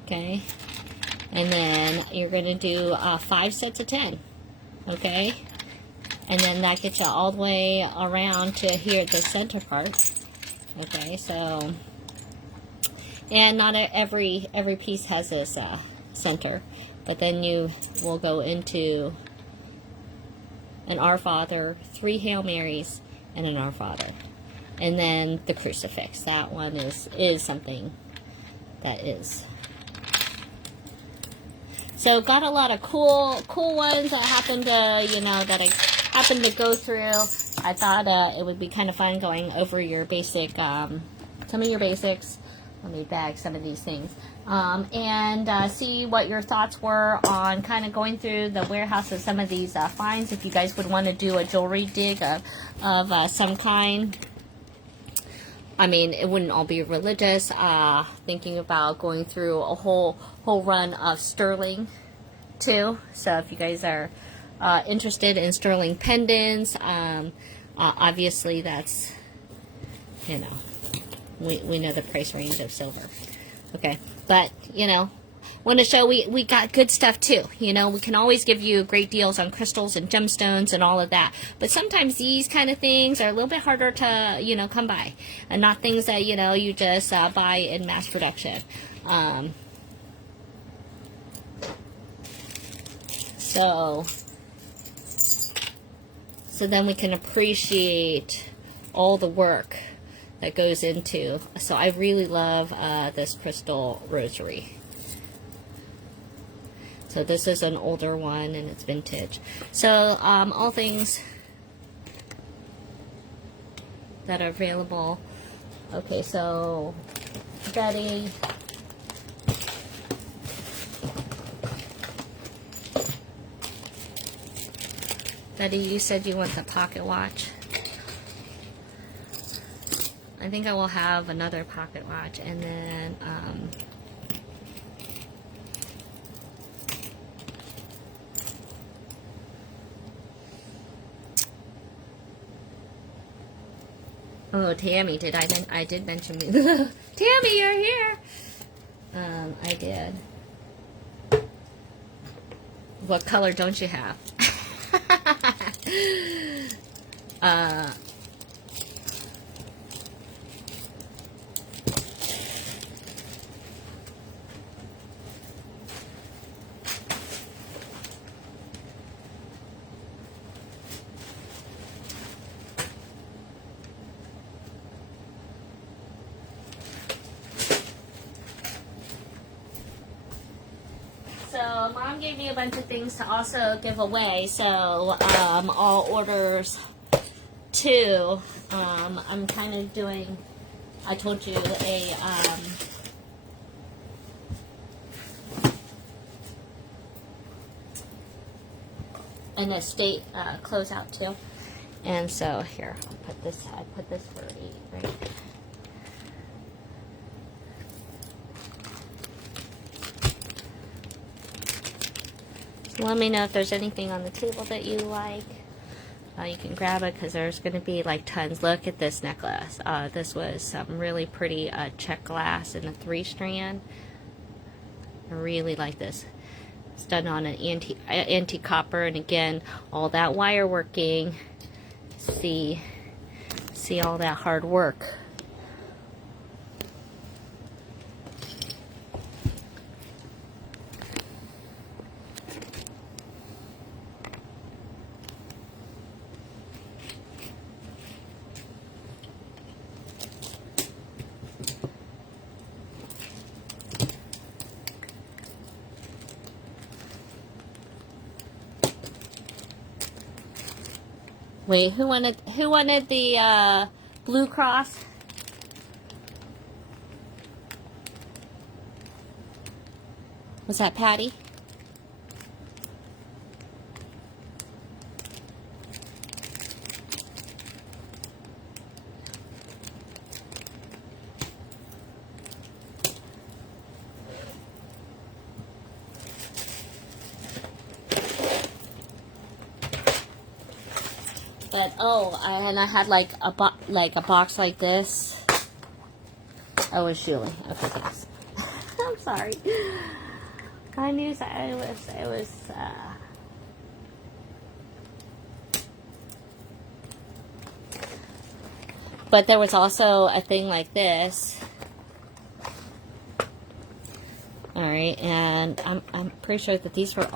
okay? And then you're going to do 5 sets of 10, okay? And then that gets you all the way around to here at the center part. Okay, so, and not every piece has this center, but then you will go into an Our Father, 3 Hail Marys, and an Our Father, and then the crucifix. That one is something that is. So got a lot of cool ones that happened to, that I happened to go through. I thought it would be kind of fun going over your basic, some of your basics. Let me bag some of these things. And see what your thoughts were on kind of going through the warehouse of some of these finds. If you guys would want to do a jewelry dig of some kind. I mean, it wouldn't all be religious. Thinking about going through a whole run of sterling too. So if you guys are interested in sterling pendants, obviously that's, you know, we know the price range of silver. Okay, but, you know, want to show we got good stuff too. You know, we can always give you great deals on crystals and gemstones and all of that. But sometimes these kind of things are a little bit harder to, you know, come by. And not things that, you know, you just buy in mass production. So then we can appreciate all the work that goes into. So I really love this crystal rosary. So this is an older one and it's vintage. So all things that are available. Okay, so Betty. Betty, you said you want the pocket watch. I think I will have another pocket watch, and then oh, Tammy, I did mention me. Tammy, you're here. I did. What color don't you have? So Mom gave me a bunch of things to also give away. So all orders too. I'm kind of doing, I told you, an estate closeout too. And so here, I put this for 8, right? Let me know if there's anything on the table that you like. You can grab it because there's going to be like tons. Look at this necklace. This was some really pretty check glass in a 3-strand. I really like this. It's done on an antique copper, and again, all that wire working. See all that hard work. Wait, who wanted the blue cross? Was that Patty? But and I had like a box like this. Oh, it was Julie. Okay, thanks. I'm sorry. I knew that it was. But there was also a thing like this. All right, and I'm pretty sure that these were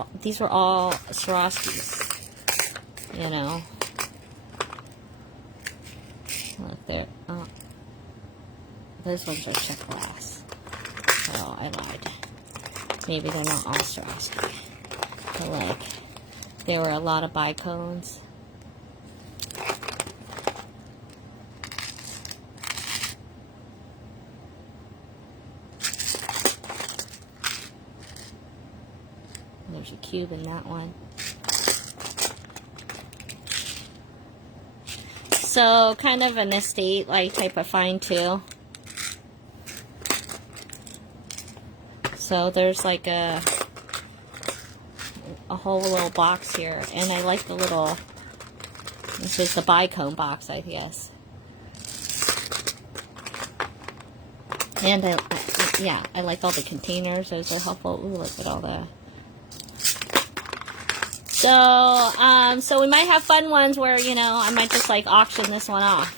all Swarovskis. You know. Look there. Oh. Those ones are check glass. Oh, I lied. Maybe they're not all Swarovski. But like, there were a lot of bicones. there's a cube in that one. So kind of an estate like type of find too. So there's like a whole little box here, and I like the little, this is the bicone box, I guess. And yeah, I like all the containers. Those are helpful. Ooh, look at all the. So we might have fun ones where, you know, I might just like auction this one off.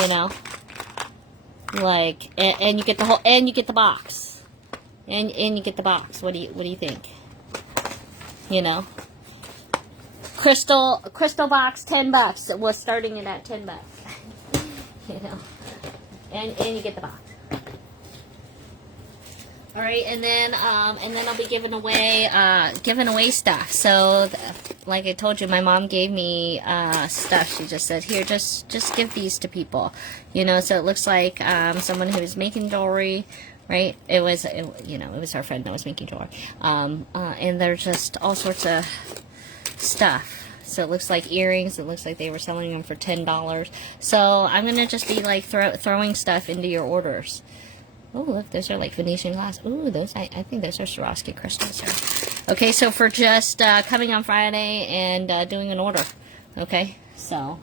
You know, like, and you get the whole, and you get the box, and you get the box. What do you think? You know, crystal box, $10. We're starting it at $10. You know, and you get the box. All right, and then I'll be giving away stuff. So, like I told you, my mom gave me stuff. She just said, "Here, just give these to people," you know. So it looks like someone who was making jewelry, right? It was our friend that was making jewelry, and there's just all sorts of stuff. So it looks like earrings. It looks like they were selling them for $10. So I'm gonna just be like throwing stuff into your orders. Oh, look, those are like Venetian glass. Ooh, those, I think those are Swarovski crystals. Okay, so for just coming on Friday and doing an order. Okay, so,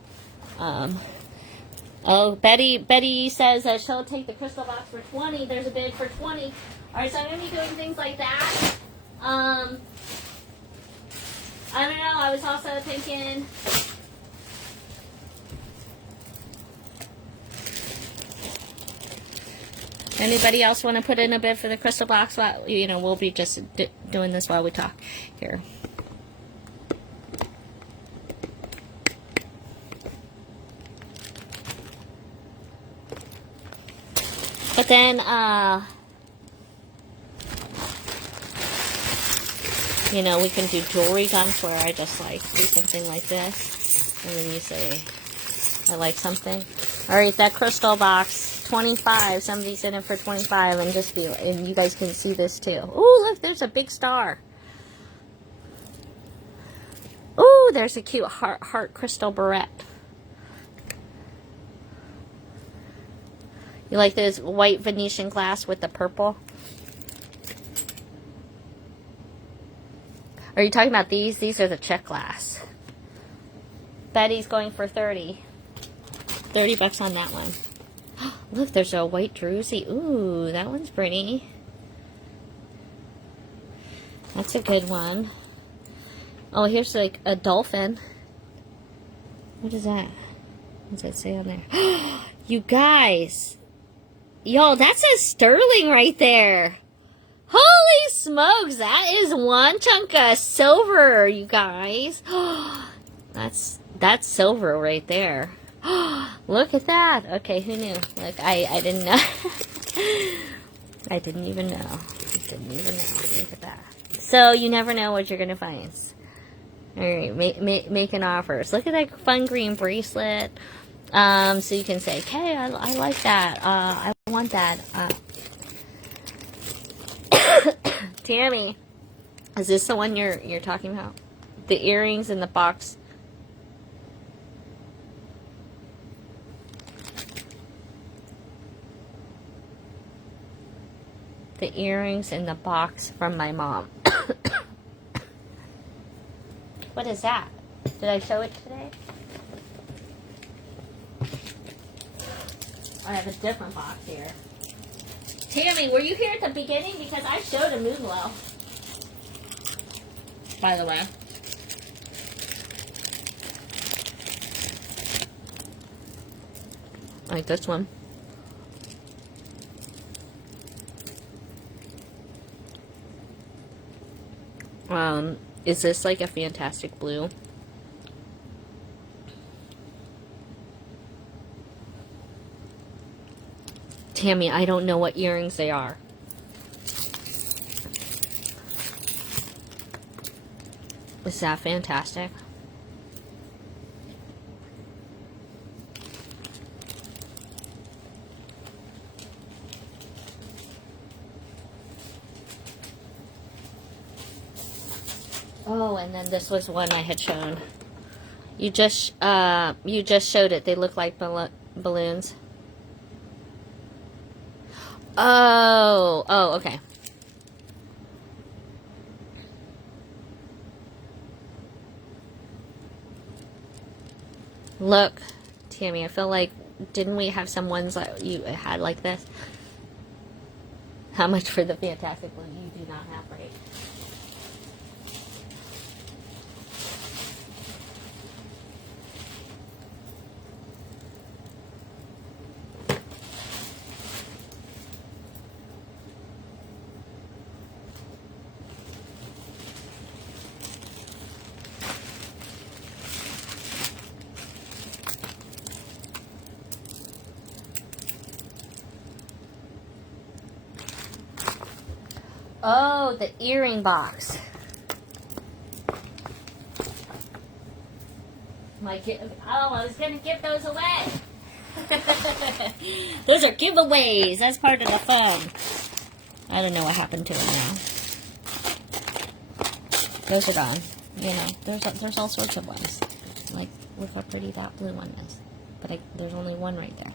oh, Betty says that she'll take the crystal box for 20. There's a bid for 20. All right, so I'm going to be doing things like that. I don't know, I was also thinking... Anybody else want to put in a bid for the crystal box? Well, you know, we'll be just doing this while we talk here. But then, you know, we can do jewelry guns where I just like do something like this, and then you say, I like something. All right, that crystal box. 25. Somebody's in it for 25, and just be, and you guys can see this too. Ooh, look, there's a big star. Ooh, there's a cute heart crystal barrette. You like this white Venetian glass with the purple? Are you talking about these? These are the check glass. Betty's going for 30. $30 on that one. Look, there's a white druzy. Ooh, that one's pretty. That's a good one. Oh, here's like a dolphin. What is that? What does that say on there? You guys. Yo, that says sterling right there. Holy smokes, that is one chunk of silver, you guys. That's silver right there. Look at that. Okay, who knew? Look, I didn't know. I didn't even know. Look at that. So you never know what you're going to find. All right, making offers. Look at that fun green bracelet. So you can say, okay, I like that. I want that. Tammy, is this the one you're talking about? The earrings in the box. The earrings in the box from my mom. What is that? Did I show it today? I have a different box here. Tammy, were you here at the beginning? Because I showed a moon glow. By the way. Like this one. Is this like a fantastic blue? Tammy, I don't know what earrings they are. Is that fantastic? Oh, and then this was one I had shown. You just showed it. They look like balloons. Oh, okay. Look, Tammy, I feel like, didn't we have some ones that you had like this? How much for the Fantastic Balloon? You do not have, right? Oh, the earring box. I was going to give those away. Those are giveaways. That's part of the fun. I don't know what happened to them now. Those are gone. You know, there's all sorts of ones. Like, look how pretty that blue one is. But there's only one right there.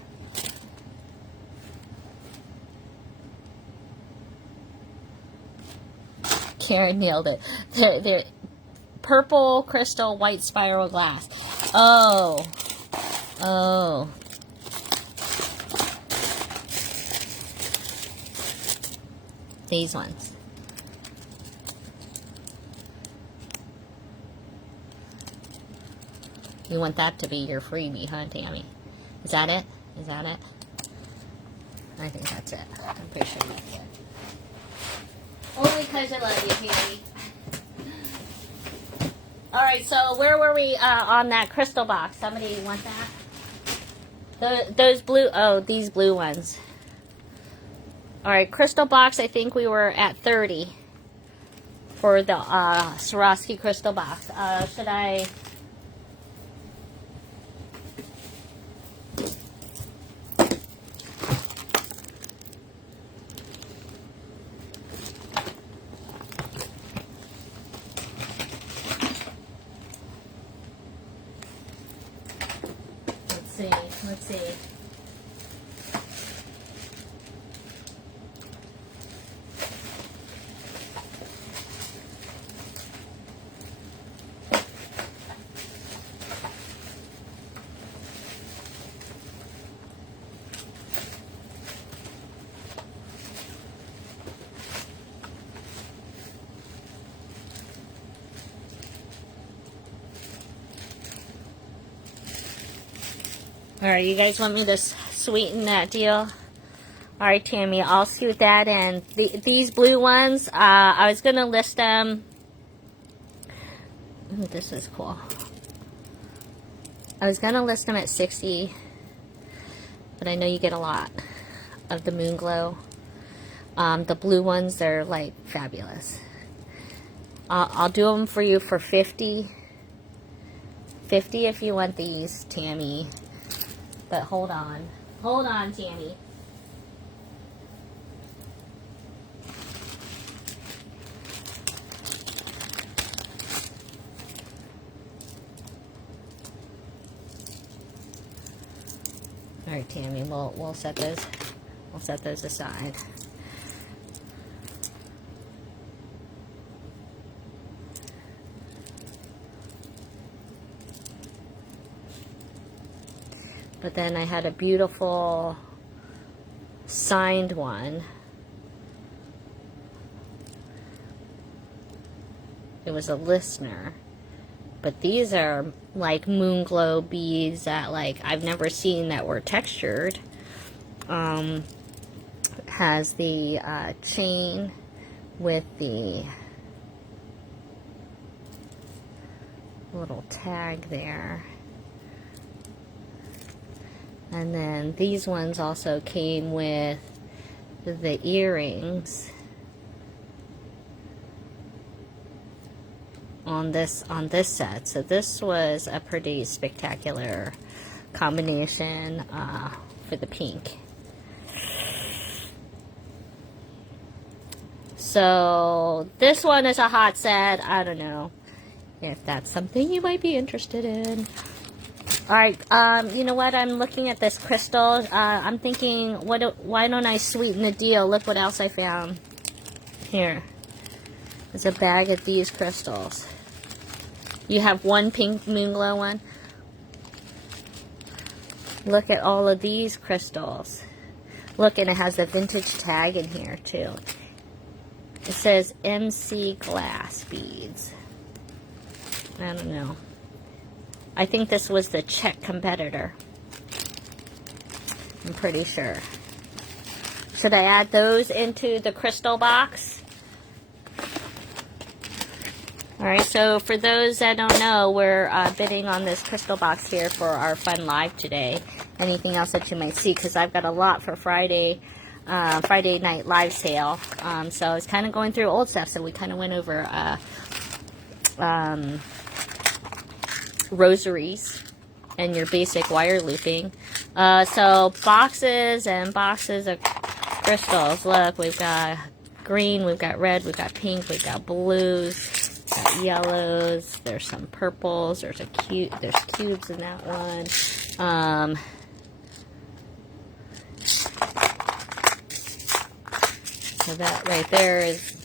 Karen nailed it. They're purple crystal, white spiral glass. Oh. These ones. You want that to be your freebie, huh, Tammy? Is that it? Is that it? I think that's it. I'm pretty sure that's it. Only because I love you, Tammy. Alright, so where were we on that crystal box? Somebody want that? Those blue, these blue ones. Alright, crystal box, I think we were at 30 for the Swarovski crystal box. Should I... Let's see. Alright, you guys want me to sweeten that deal? Alright, Tammy, I'll scoot that in. These blue ones, I was going to list them. Ooh, this is cool. I was going to list them at 60, but I know you get a lot of the moon glow. The blue ones, they're like fabulous. I'll do them for you for 50. 50 if you want these, Tammy. But hold on. Hold on, Tammy. All right, Tammy. We'll set those aside. But then I had a beautiful signed one. It was a listener. But these are like moon glow beads that like I've never seen that were textured. Has the chain with the little tag there. And then these ones also came with the earrings on this set. So this was a pretty spectacular combination for the pink. So this one is a hot set. I don't know. if that's something you might be interested in. Alright, you know what? I'm looking at this crystal. I'm thinking, why don't I sweeten the deal? Look what else I found. Here. There's a bag of these crystals. You have one pink moon glow one. Look at all of these crystals. Look, and it has the vintage tag in here, too. It says MC Glass Beads. I don't know. I think this was the Czech competitor. I'm pretty sure. Should I add those into the crystal box? Alright, so for those that don't know, we're bidding on this crystal box here for our fun live today. Anything else that you might see, because I've got a lot for Friday night live sale. So I was kind of going through old stuff, so we kind of went over rosaries and your basic wire looping. So boxes and boxes of crystals. Look, we've got green, we've got red, we've got pink, we've got blues, we've got yellows, there's some purples, there's cubes in that one. So that right there is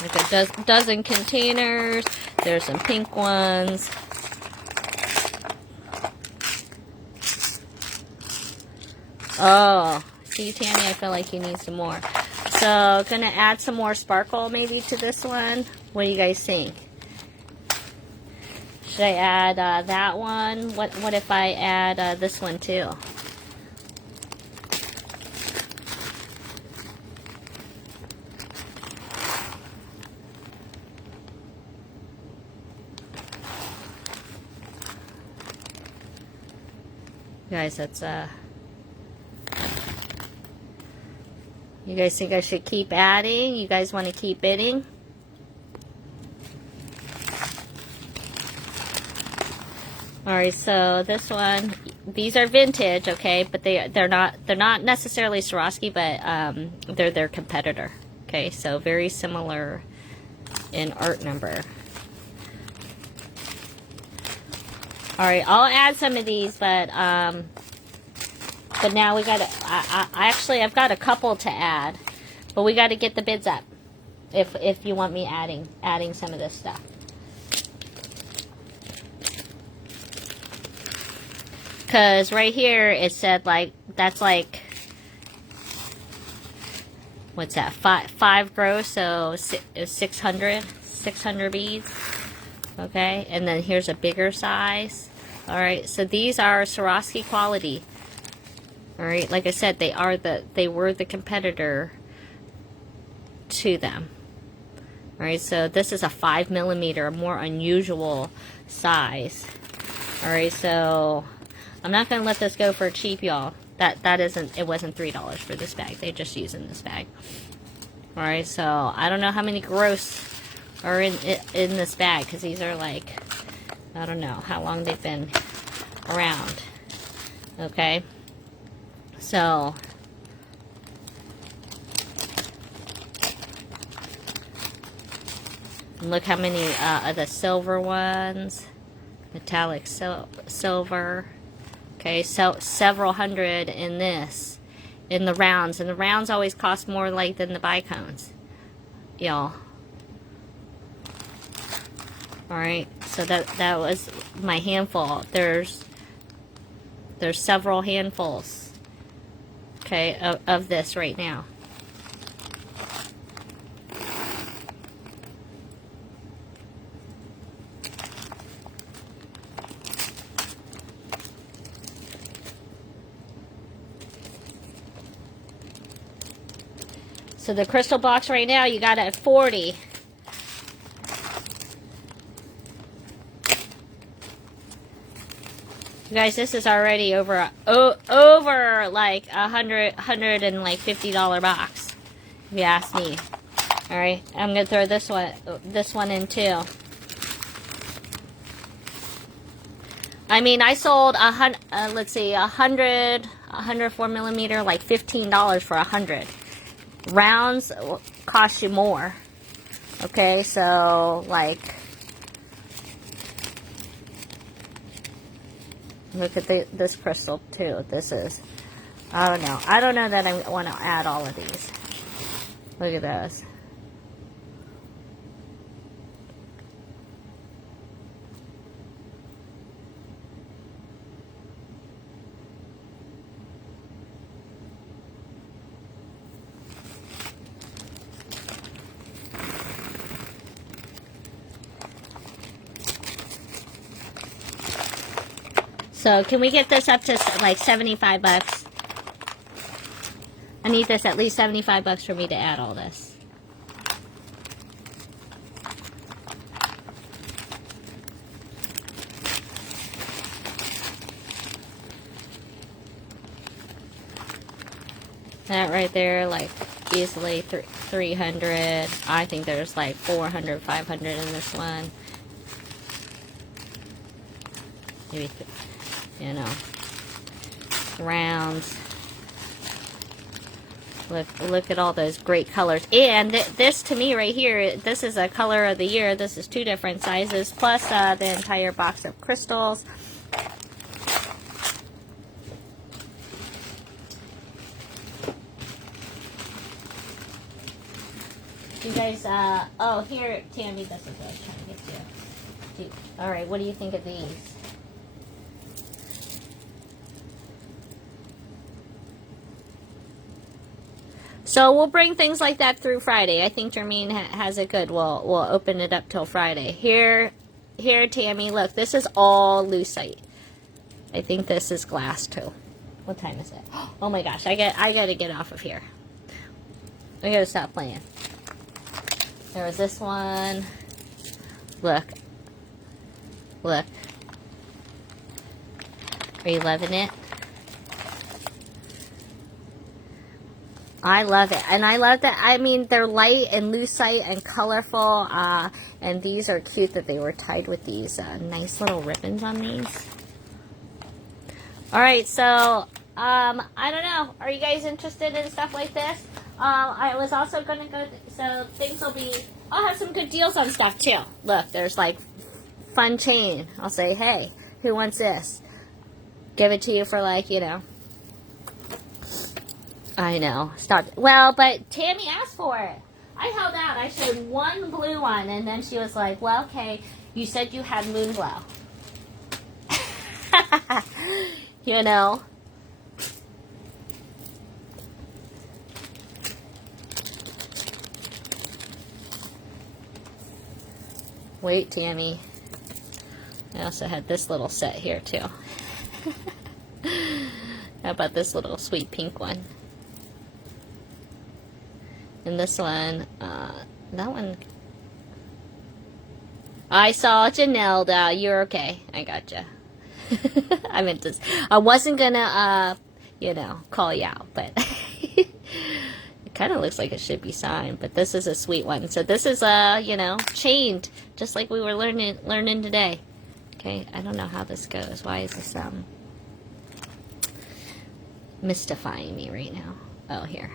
like a dozen containers. There's some pink ones. Oh, see, Tammy, I feel like you need some more. So, gonna add some more sparkle maybe to this one. What do you guys think? Should I add that one? What if I add this one too? Guys, that's you guys think I should keep adding? You guys want to keep bidding? Alright, so this one, these are vintage, okay, but they're not necessarily Swarovski, but they're their competitor. Okay, so very similar in art number. Alright, I'll add some of these, but now we gotta, I've got a couple to add, but we gotta get the bids up if you want me adding some of this stuff. Because right here it said like, that's like, what's that, five gross, so 600 beads. Okay, and then here's a bigger size. Alright, so these are Swarovski quality. Alright, like I said, they were the competitor to them. Alright, so this is a 5mm, a more unusual size. Alright, so I'm not gonna let this go for cheap, y'all. It wasn't $3 for this bag. They just using this bag. Alright, so I don't know how many gross are in this bag, because these are like, I don't know how long they've been around. Okay, so look how many of the silver ones, metallic silver. Okay, so several hundred in this, in the rounds, and the rounds always cost more like than the bicones, y'all. Alright, so that was my handful. There's several handfuls, okay, of this right now. So the crystal box right now, you got it at 40. You guys, this is already over like $150 box, if you ask me. All right, I'm gonna throw this one in too. I mean, I sold 104mm, like $15 for 100. Rounds cost you more. Okay, so like Look at this crystal too. This is, I don't know. I don't know that I want to add all of these. Look at those. So can we get this up to like 75 bucks? I need this at least 75 bucks for me to add all this. That right there, like easily 300. I think there's like 400, 500 in this one. Maybe, you know, rounds. Look at all those great colors. And this to me right here, this is a color of the year. This is 2 different sizes, plus the entire box of crystals. You guys, oh, here, Tammy, this is what I was trying to get to. All right, what do you think of these? So we'll bring things like that through Friday. I think Jermaine has it good. We'll open it up till Friday. Here, Tammy, look, this is all lucite. I think this is glass too. What time is it? Oh my gosh, I gotta get off of here. I gotta stop playing. There was this one. Look. Look. Are you loving it? I love it. And I love that, I mean, they're light and lucite and colorful. And these are cute that they were tied with these nice little ribbons on these. Alright, so, I don't know. Are you guys interested in stuff like this? I was also going to go, so things will be, I'll have some good deals on stuff too. Look, there's like fun chain. I'll say, hey, who wants this? Give it to you for like, you know. I know. Stop. Well, but Tammy asked for it. I held out. I showed one blue one, and then she was like, well, okay, you said you had moon glow. You know. Wait, Tammy. I also had this little set here, too. How about this little sweet pink one? And this one, that one, I saw Janelda. You're okay. I gotcha. I meant to, I wasn't gonna, you know, call you out, but it kind of looks like it should be signed, but this is a sweet one. So this is, you know, chained, just like we were learning today. Okay, I don't know how this goes. Why is this, mystifying me right now? Oh, here.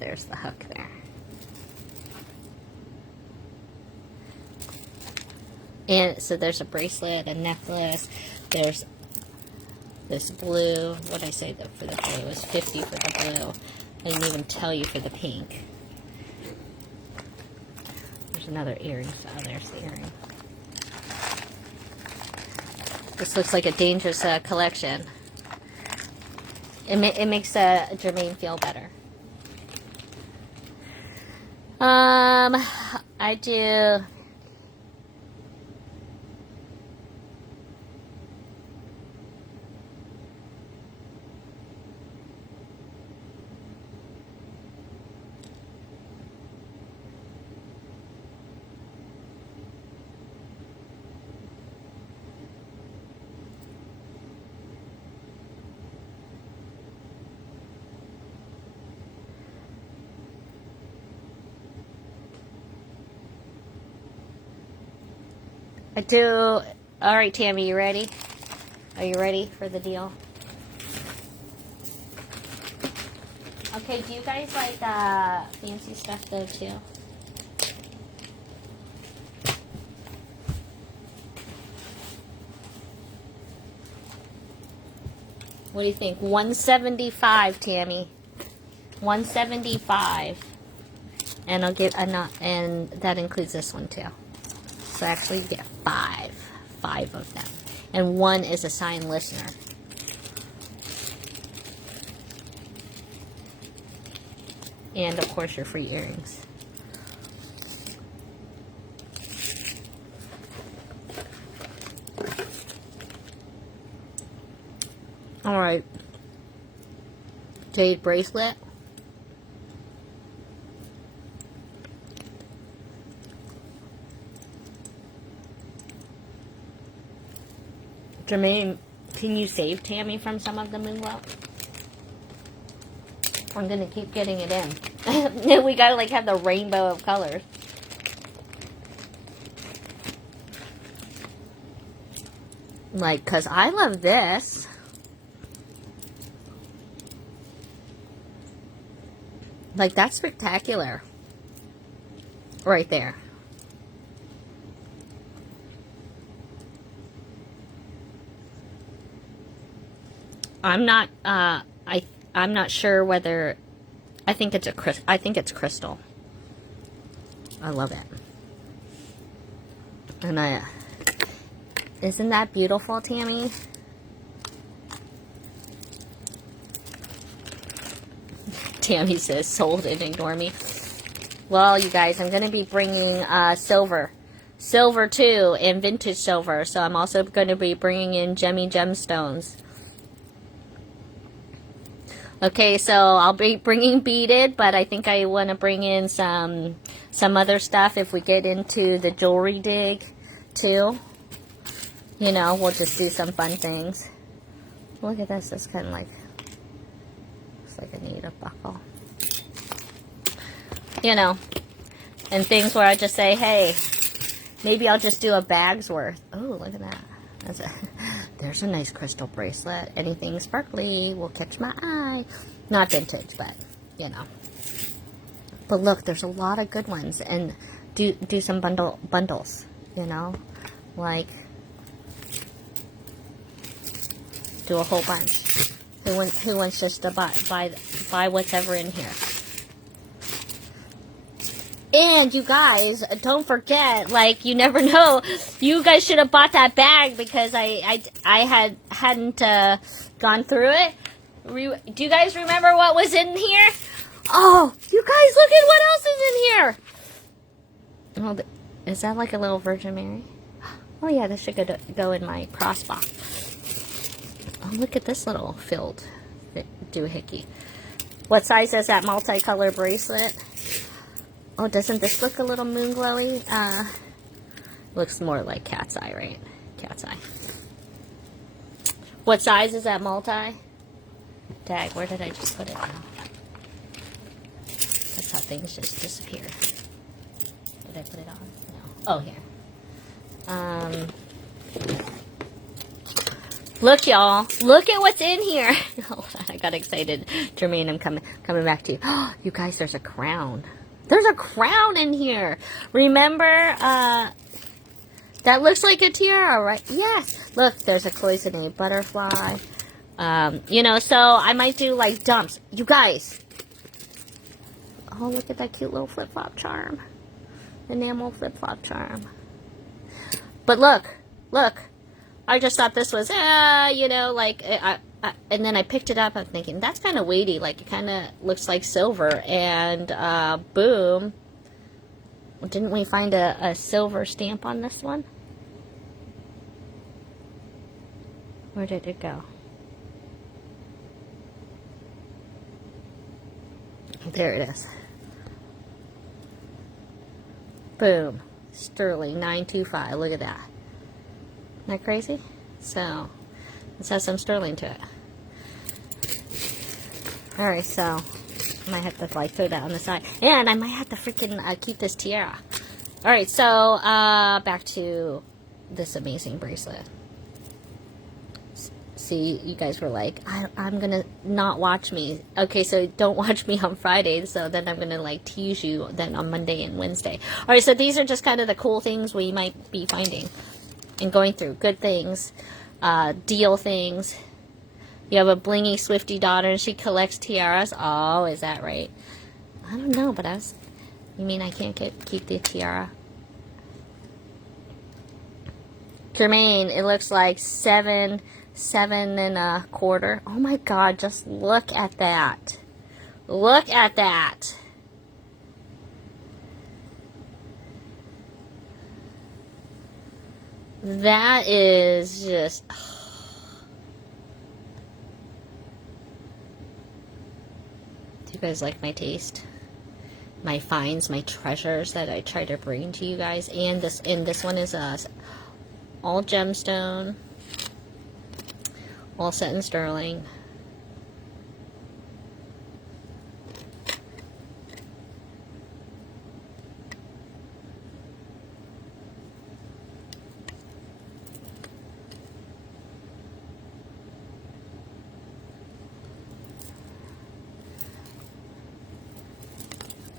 There's the hook there. And so there's a bracelet, a necklace. There's this blue. What did I say for the blue? It was 50 for the blue. I didn't even tell you for the pink. There's another earring. Oh, there's the earring. This looks like a dangerous collection. It makes Jermaine feel better. I do. All right, Tammy, you ready? Are you ready for the deal? Okay, do you guys like fancy stuff though too? What do you think? 175, Tammy. 175. And I'll get and that includes this one too. So actually you get 5 of them. And one is a signed listener. And of course your free earrings. All right. Jade bracelet. Jermaine, can you save Tammy from some of the moonwell? I'm gonna keep getting it in. We gotta like have the rainbow of colors. Like, cause I love this. Like, that's spectacular. Right there. I'm not, I'm not sure whether, I think it's crystal. I love it. And isn't that beautiful, Tammy? Tammy says, sold and ignore me. Well, you guys, I'm going to be bringing silver too, and vintage silver. So I'm also going to be bringing in gemstones. Okay, so I'll be bringing beaded, but I think I want to bring in some other stuff if we get into the jewelry dig too. You know, we'll just do some fun things. Look at this. It's kind of like, it's like a needle buckle. You know, and things where I just say, hey, maybe I'll just do a bag's worth. Oh, look at that. There's a nice crystal bracelet. Anything sparkly will catch my eye. Not vintage, but, you know. But look, there's a lot of good ones. And do some bundles, you know. Like, do a whole bunch. Who wants just to buy whatever in here? And you guys, don't forget, like, you never know. You guys should have bought that bag because I hadn't gone through it. Do you guys remember what was in here? Oh, you guys, look at what else is in here. Oh, is that like a little Virgin Mary? Oh yeah, this should go in my crossbox. Oh, look at this little filled doohickey. What size is that multicolor bracelet? Oh, doesn't this look a little moon glowy? Looks more like cat's eye, right? Cat's eye. What size is that multi? Dag, where did I just put it now? That's how things just disappear. Did I put it on? No. Oh, here. Look, y'all. Look at what's in here. Oh, I got excited. Jermaine, I'm coming back to you. Oh, you guys, there's a crown. There's a crown in here. Remember, that looks like a tiara, right? Yes. Look, there's a cloisonné butterfly. You know, so I might do like dumps. You guys. Oh, look at that cute little flip-flop charm. Enamel flip-flop charm. But look. I just thought this was, you know, like, and then I picked it up. I'm thinking, that's kind of weighty. Like, it kind of looks like silver. And, boom. Didn't we find a silver stamp on this one? Where did it go? There it is. Boom. Sterling 925. Look at that. Isn't that crazy? So, let's have some sterling to it. Alright, so I might have to like throw that on the side. And I might have to freaking keep this tiara. Alright, so back to this amazing bracelet. See, you guys were like, I'm gonna not watch me. Okay, so don't watch me on Friday, so then I'm gonna like tease you then on Monday and Wednesday. Alright, so these are just kind of the cool things we might be finding and going through. Good things, deal things, You have a blingy Swifty daughter and she collects tiaras. Oh, is that right? I don't know, but you mean I can't keep the tiara? Jermaine, it looks like seven and a quarter. Oh my God, just look at that. Look at that. That is just... Do you guys like my taste? My finds, my treasures that I try to bring to you guys. And this one is all gemstone, all set in sterling.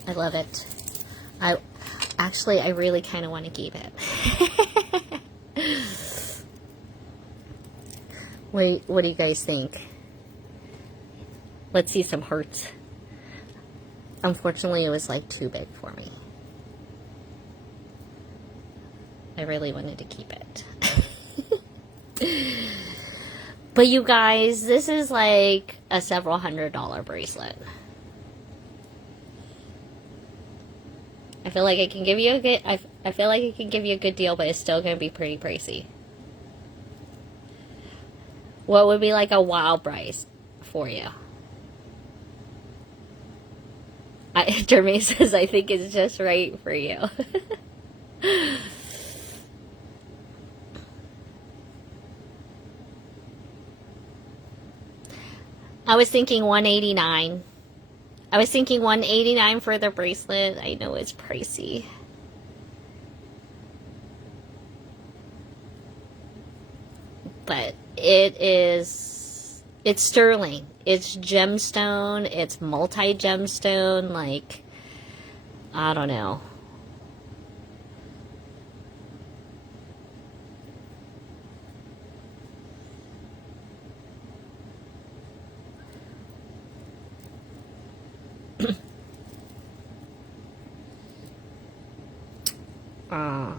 I love it. I really kind of want to keep it. What do you guys think? Let's see some hearts. Unfortunately, it was like too big for me. I really wanted to keep it. But you guys, this is like a several $100 bracelet. I feel like I can give you a good. I feel like I can give you a good deal, but it's still going to be pretty pricey. What would be like a wild price for you? Jermaine says, I think it's just right for you. I was thinking $189. I was thinking $189 for the bracelet. I know it's pricey. But it's sterling. It's gemstone. It's multi-gemstone. Like, I don't know.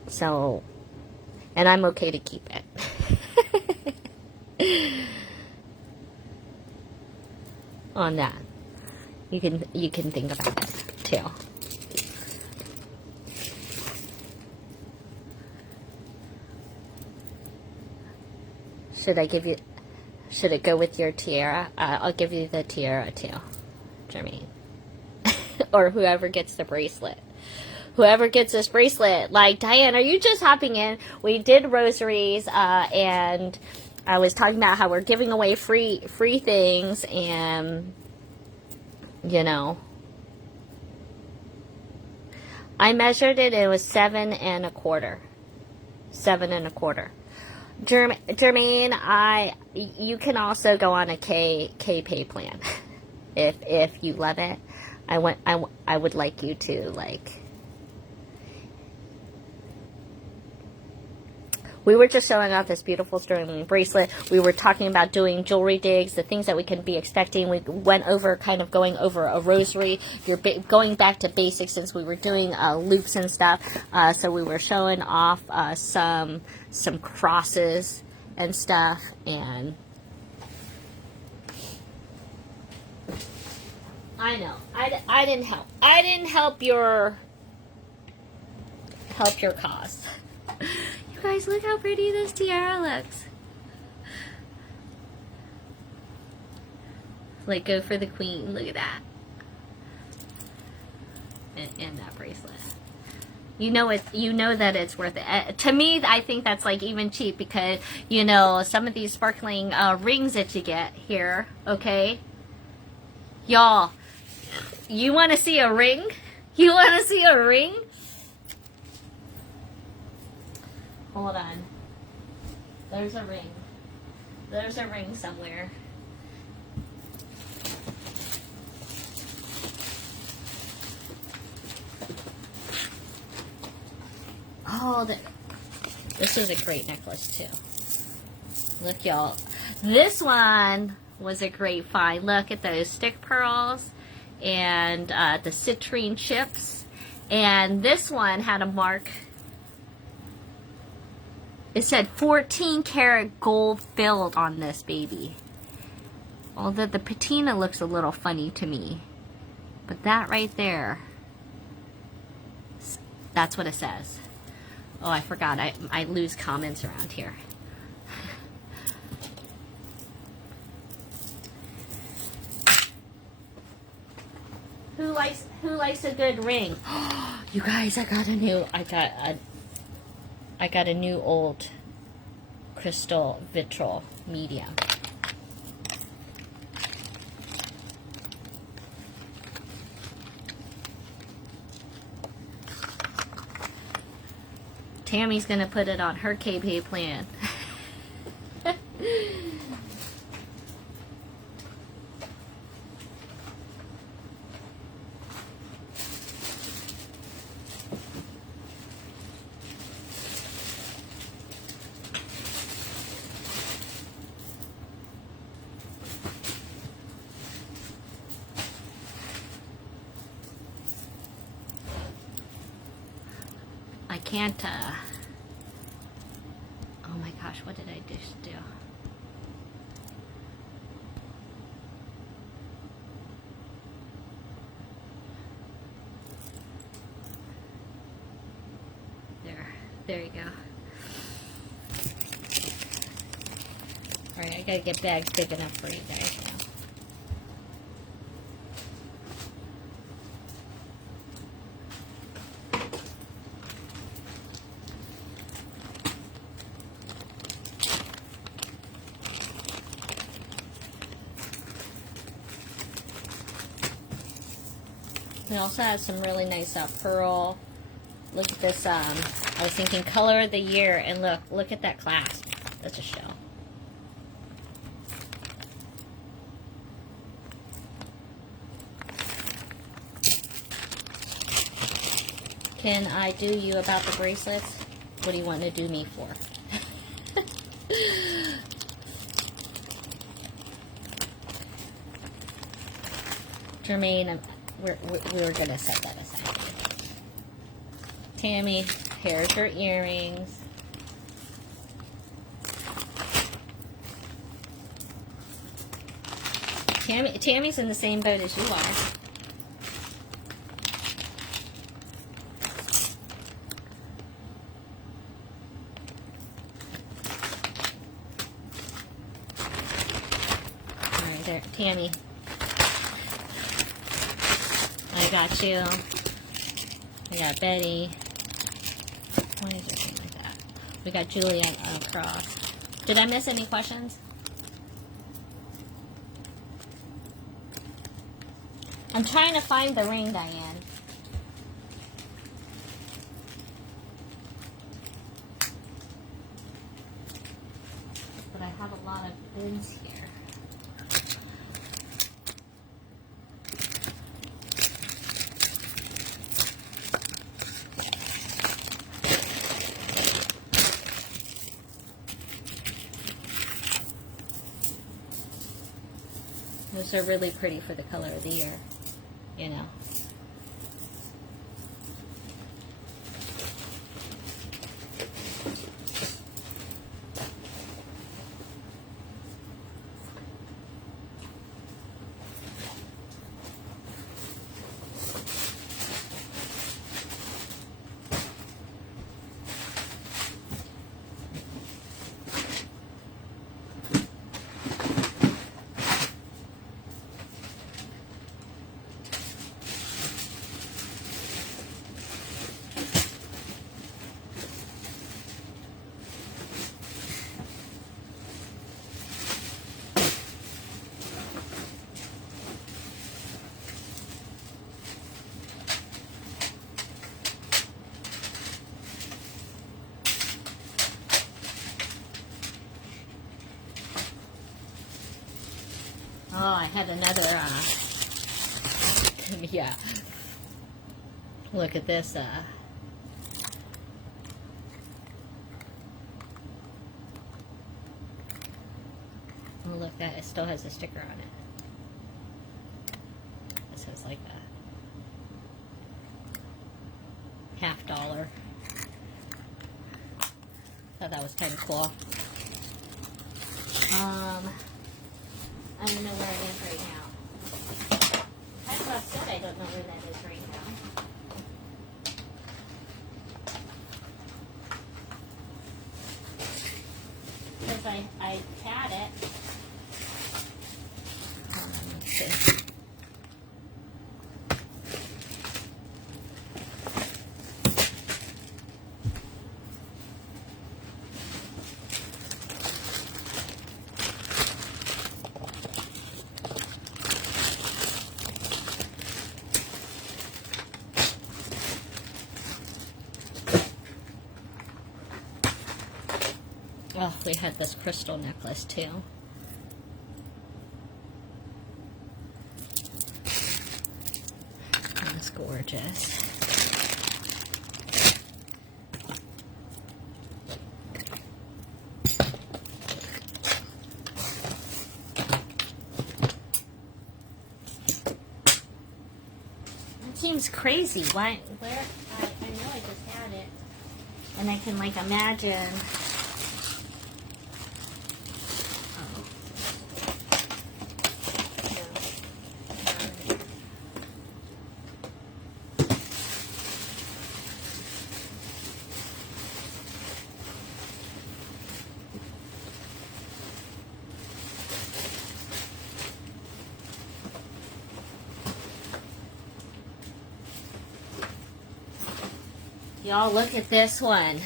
So, and I'm okay to keep it. On that, you can think about it too. Should it go with your tiara? I'll give you the tiara too, Jermaine. Or whoever gets the bracelet. Whoever gets this bracelet, like, Diane, are you just hopping in? We did rosaries, and I was talking about how we're giving away free things, and, you know, I measured it, and it was 7 1/4. 7 1/4. Jermaine, you can also go on a K-pay plan, if you love it. I would like you to, like. We were just showing off this beautiful sterling bracelet. We were talking about doing jewelry digs, the things that we can be expecting. We went over, kind of going over a rosary. You're going back to basics since we were doing loops and stuff. So we were showing off some crosses and stuff. And I know I didn't help. I didn't help your cause. Guys, look how pretty this tiara looks. Like, go for the queen. Look at that. And that bracelet. You know that it's worth it. To me, I think that's like even cheap because, you know, some of these sparkling rings that you get here, okay? Y'all, you want to see a ring? You want to see a ring? Hold on. There's a ring. There's a ring somewhere. Oh, this is a great necklace too. Look, y'all. This one was a great find. Look at those stick pearls and the citrine chips. And this one had a mark. It said 14 karat gold filled on this baby. Although the patina looks a little funny to me. But that right there, that's what it says. Oh, I forgot. I lose comments around here. Who likes a good ring? You guys, I got a new old crystal vitral medium. Tammy's gonna put it on her KP plan. I can't, oh my gosh, what did I just do? There you go. Alright, I gotta get bags big enough for you guys now. We also have some really nice pearl. Look at this. I was thinking color of the year, and look at that clasp. That's a show. Can I do you about the bracelets? What do you want to do me for? Jermaine, we're gonna set that aside. Tammy, here's your earrings. Tammy's in the same boat as you are. Alright, there, Tammy. I got you. I got Betty. Why is it like that? We got Julie across. Did I miss any questions? I'm trying to find the ring, Diane. But I have a lot of bins here. Those are really pretty for the color of the year, you know. Oh, I had another, yeah. Look at this, Oh, look, that it still has a sticker on it. It says like a $50. Thought that was kind of cool. I don't know where it is right now. That's what I said. I don't know where that is right now. Because I had it. Let's see. Oh, we had this crystal necklace too. That's gorgeous. That seems crazy. Why? Where? I know I just had it, and I can like imagine. Y'all, look at this one.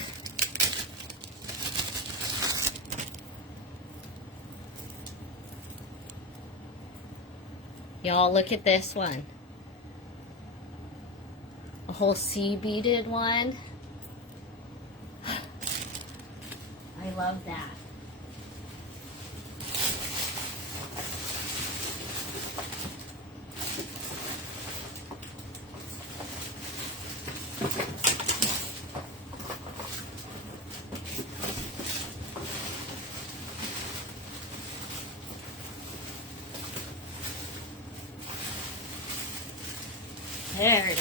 Y'all, look at this one. A whole sea beaded one. I love that. There it is.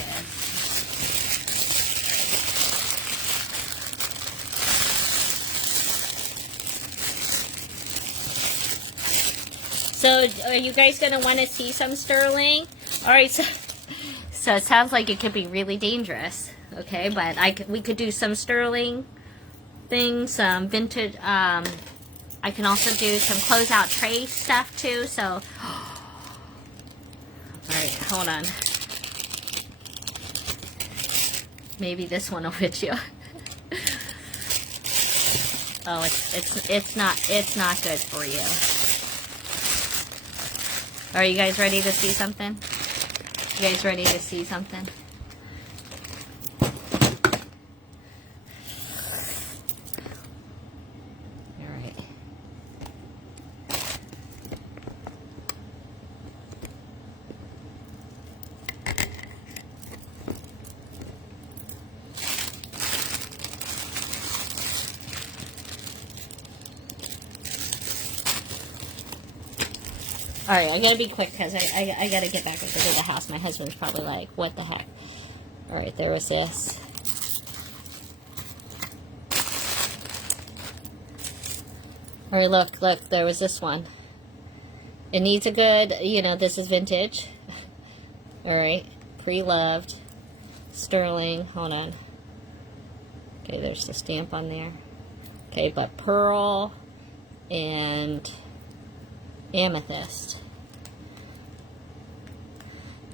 So, are you guys going to want to see some sterling? Alright, so it sounds like it could be really dangerous. Okay, but we could do some sterling things, some vintage. I can also do some closeout tray stuff too. So, alright, hold on. Maybe this one will fit you. Oh, it's not good for you. Are you guys ready to see something? You guys ready to see something? All right. Alright, I gotta be quick because I gotta get back into the house. My husband's probably like, what the heck? Alright, there was this. Alright, look, there was this one. It needs a good, this is vintage. Alright, pre-loved. Sterling, hold on. Okay, there's the stamp on there. Okay, but pearl and amethyst.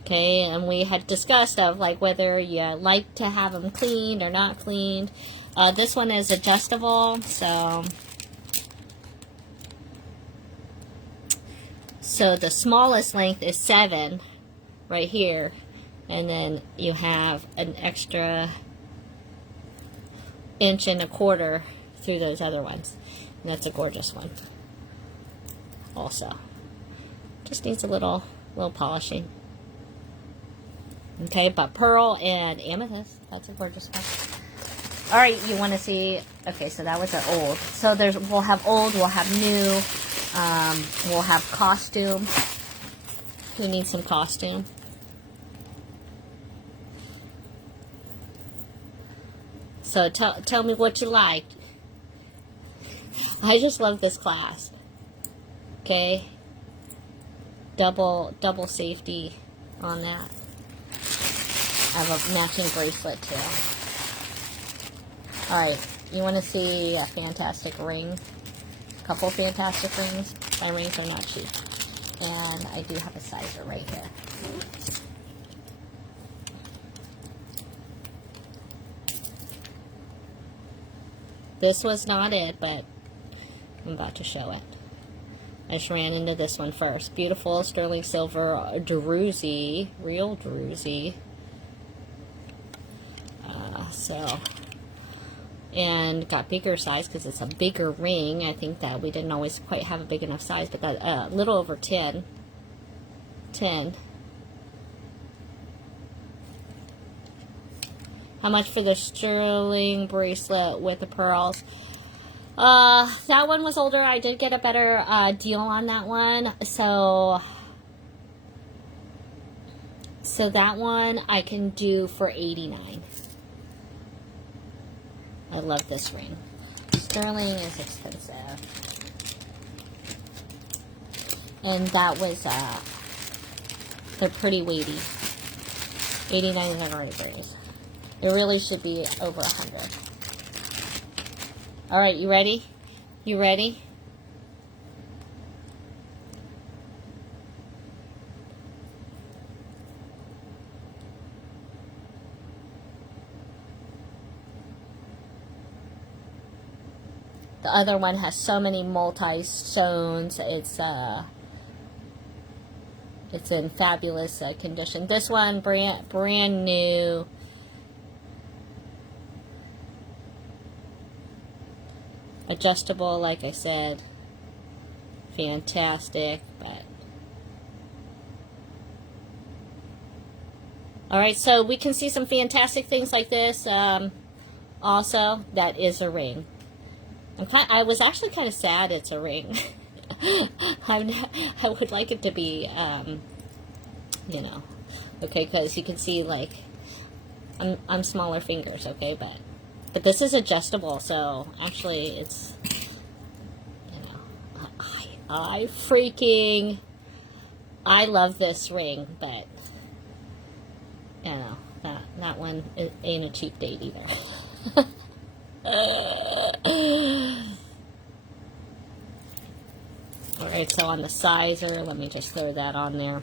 Okay, and we had discussed of like whether you like to have them cleaned or not cleaned. This one is adjustable, so the smallest length is 7 right here, and then you have an extra 1.25 inches through those other ones, and that's a gorgeous one. Also, just needs a little polishing. Okay, but pearl and amethyst, that's a gorgeous one. All right, you want to see? Okay, so that was an old. So we'll have old, we'll have new. We'll have costume. Who needs some costume? So tell me what you like. I just love this clasp. Okay. Double safety on that. I have a matching bracelet too. Alright, you want to see a fantastic ring? A couple fantastic rings. My rings are not cheap. And I do have a sizer right here. This was not it, but I'm about to show it. I just ran into this one first. Beautiful sterling silver druzy, real druzy. And got bigger size because it's a bigger ring. I think that we didn't always quite have a big enough size, but that a little over 10. How much for the sterling bracelet with the pearls? That one was older. I did get a better deal on that one. So that one I can do for $89. I love this ring. Sterling is expensive. And that was, they're pretty weighty. 89 is a rosaries. It really should be over 100. Alright, you ready? You ready? The other one has so many multi-stones. It's in fabulous condition. This one, brand new. Adjustable, like I said. Fantastic, but... Alright, so we can see some fantastic things like this. Also, that is a ring. I was actually kind of sad it's a ring. I would like it to be, you know, okay, because you can see, like, I'm smaller fingers, okay, but this is adjustable, so actually it's, you know, I love this ring, but, you know, that one ain't a cheap date either. Alright, so on the sizer, let me just throw that on there.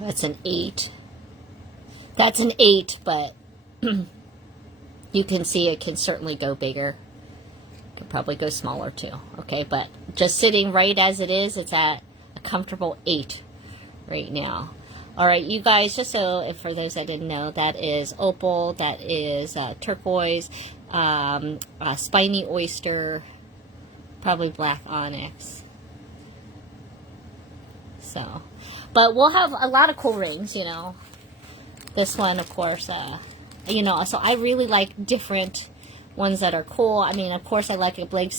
That's an 8. That's an 8, but you can see it can certainly go bigger. It could probably go smaller too. Okay, but just sitting right as it is, it's at a comfortable 8 right now. Alright, you guys, just so, if for those that didn't know, that is opal, that is turquoise, spiny oyster, probably black onyx. So, but we'll have a lot of cool rings, you know. This one, of course, you know, so I really like different ones that are cool. I mean, of course, I like a big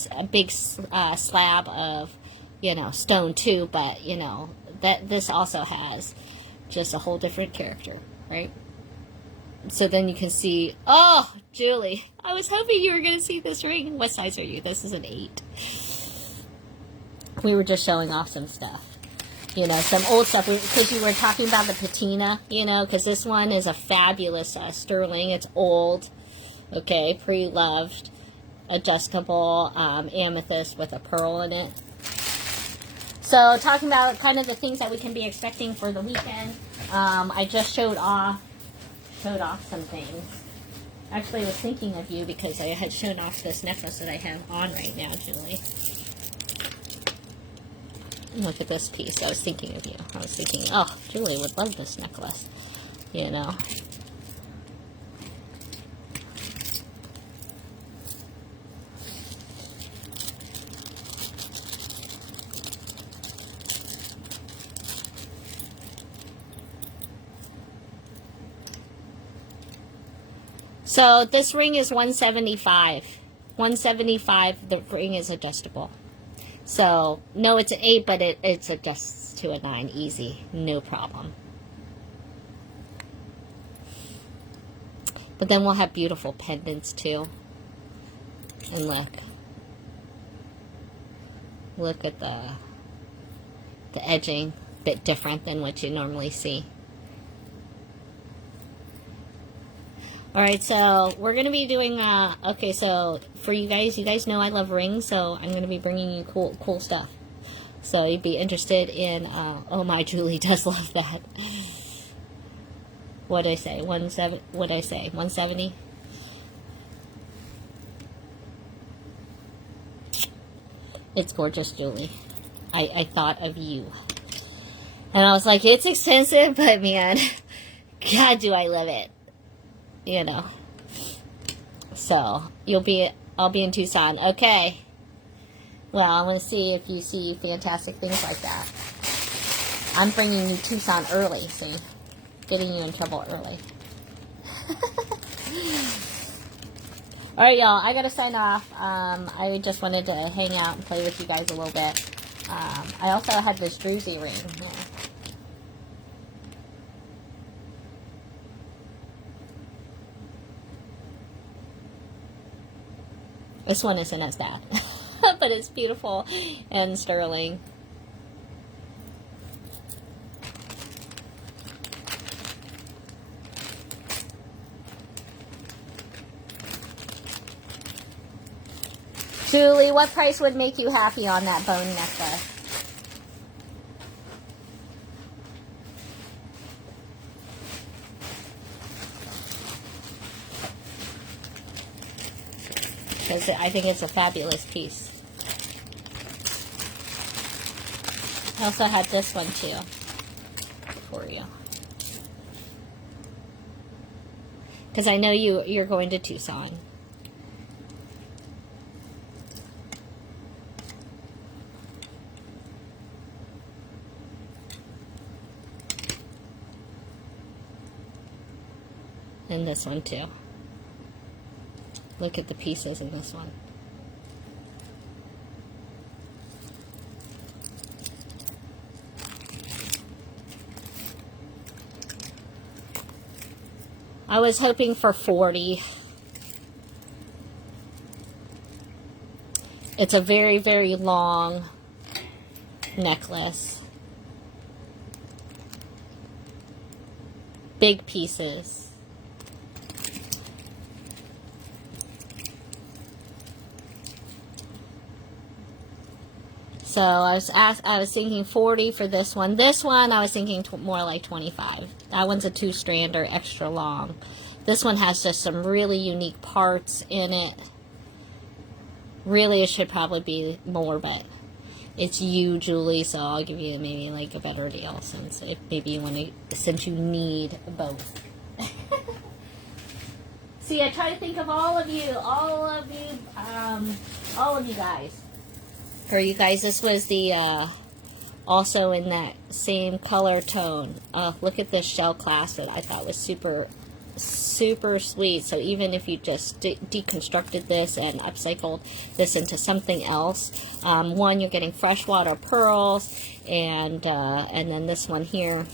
slab of, you know, stone too, but, you know, this also has just a whole different character, right? So then you can see, oh, Julie, I was hoping you were going to see this ring. What size are you? This is an 8. We were just showing off some stuff. You know, some old stuff, because you were talking about the patina, you know, because this one is a fabulous sterling. It's old, okay, pre-loved, adjustable amethyst with a pearl in it. So, talking about kind of the things that we can be expecting for the weekend, I just showed off some things. Actually, I was thinking of you because I had shown off this necklace that I have on right now, Julie. Look at this piece. I was thinking of you. I was thinking, oh, Julie would love this necklace, you know. So this ring is $175. $175. The ring is adjustable. So, no, it's an 8, but it's adjusts to a 9 easy. No problem. But then we'll have beautiful pendants, too. And look. Look at the edging. A bit different than what you normally see. Alright, so we're going to be doing, okay, so for you guys know I love rings, so I'm going to be bringing you cool stuff. So you'd be interested in, oh my, Julie does love that. What'd I say? 170? It's gorgeous, Julie. I thought of you. And I was like, it's expensive, but man, God, do I love it. You know. So, I'll be in Tucson. Okay. Well, I want to see if you see fantastic things like that. I'm bringing you Tucson early, see? Getting you in trouble early. Alright, y'all. I gotta sign off. I just wanted to hang out and play with you guys a little bit. I also had this druzy ring. This one isn't as bad, but it's beautiful and sterling. Julie, what price would make you happy on that bone necklace? Because I think it's a fabulous piece. I also had this one too for you. Because I know you're going to Tucson. And this one too. Look at the pieces in this one. I was hoping for 40. It's a very, very long necklace. Big pieces. So I was thinking 40 for this one. This one I was thinking more like 25. That one's a 2-strander, extra long. This one has just some really unique parts in it. Really, it should probably be more, but it's you, Julie, so I'll give you maybe like a better deal since since you need both. See, I try to think of all of you guys. For you guys, this was the, also in that same color tone. Look at this shell clasp that I thought was super, super sweet. So even if you just deconstructed this and upcycled this into something else, one, you're getting freshwater pearls, and then this one here.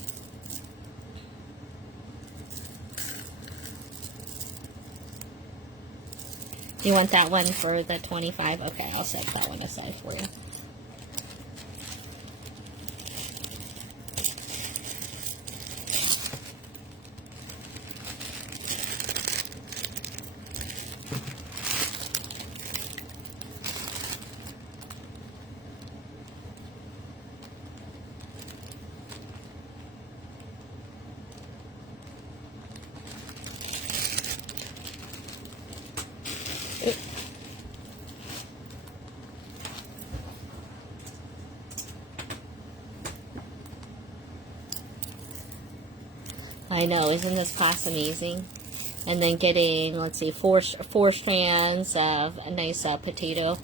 You want that one for the 25? Okay, I'll set that one aside for you. I know, isn't this class amazing? And then getting, let's see, four strands of a nice potato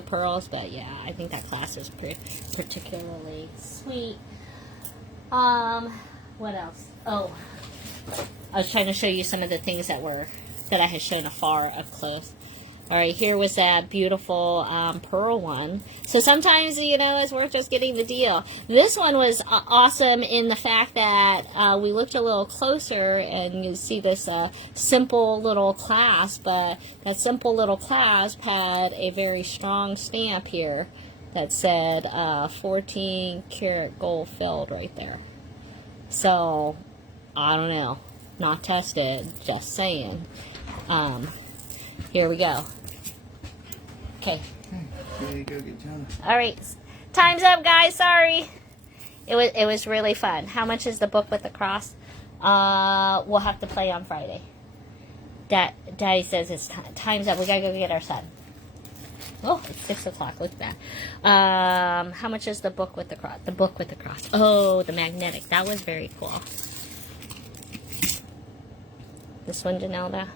pearls. But yeah, I think that class was particularly sweet. What else? Oh, I was trying to show you some of the things that I had shown afar up close. All right, here was that beautiful pearl one. So sometimes, you know, it's worth just getting the deal. This one was awesome in the fact that we looked a little closer and you see this simple little clasp. That simple little clasp had a very strong stamp here that said 14 karat gold filled right there. So, I don't know. Not tested, just saying. Here we go. Okay. There you go, get Jonah. All right. Time's up, guys. Sorry. It was really fun. How much is the book with the cross? We'll have to play on Friday. Daddy says it's time's up. We gotta go get our son. Oh, it's 6 o'clock. Look at that. How much is the book with the cross? The book with the cross. Oh, the magnetic. That was very cool. This one, Janelda.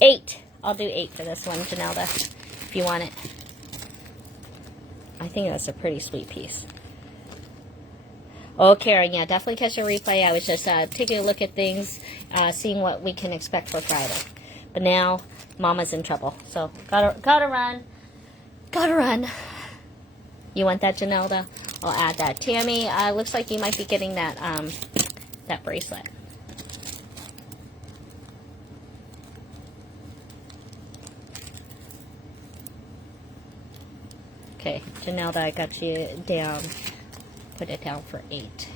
8. I'll do 8 for this one, Janelda, if you want it. I think that's a pretty sweet piece. Oh, Karen, yeah, definitely catch a replay. I was just taking a look at things, seeing what we can expect for Friday. But now, Mama's in trouble, so gotta run. Gotta run. You want that, Janelda? I'll add that. Tammy, looks like you might be getting that that bracelet. Okay, Janelda, I got you down. Put it down for 8.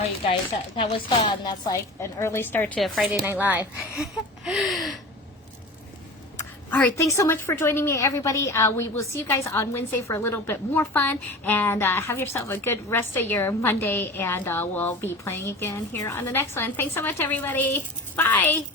Oh, you guys, that was fun. That's like an early start to Friday Night Live. All right, thanks so much for joining me, everybody. We will see you guys on Wednesday for a little bit more fun. And have yourself a good rest of your Monday. And we'll be playing again here on the next one. Thanks so much, everybody. Bye.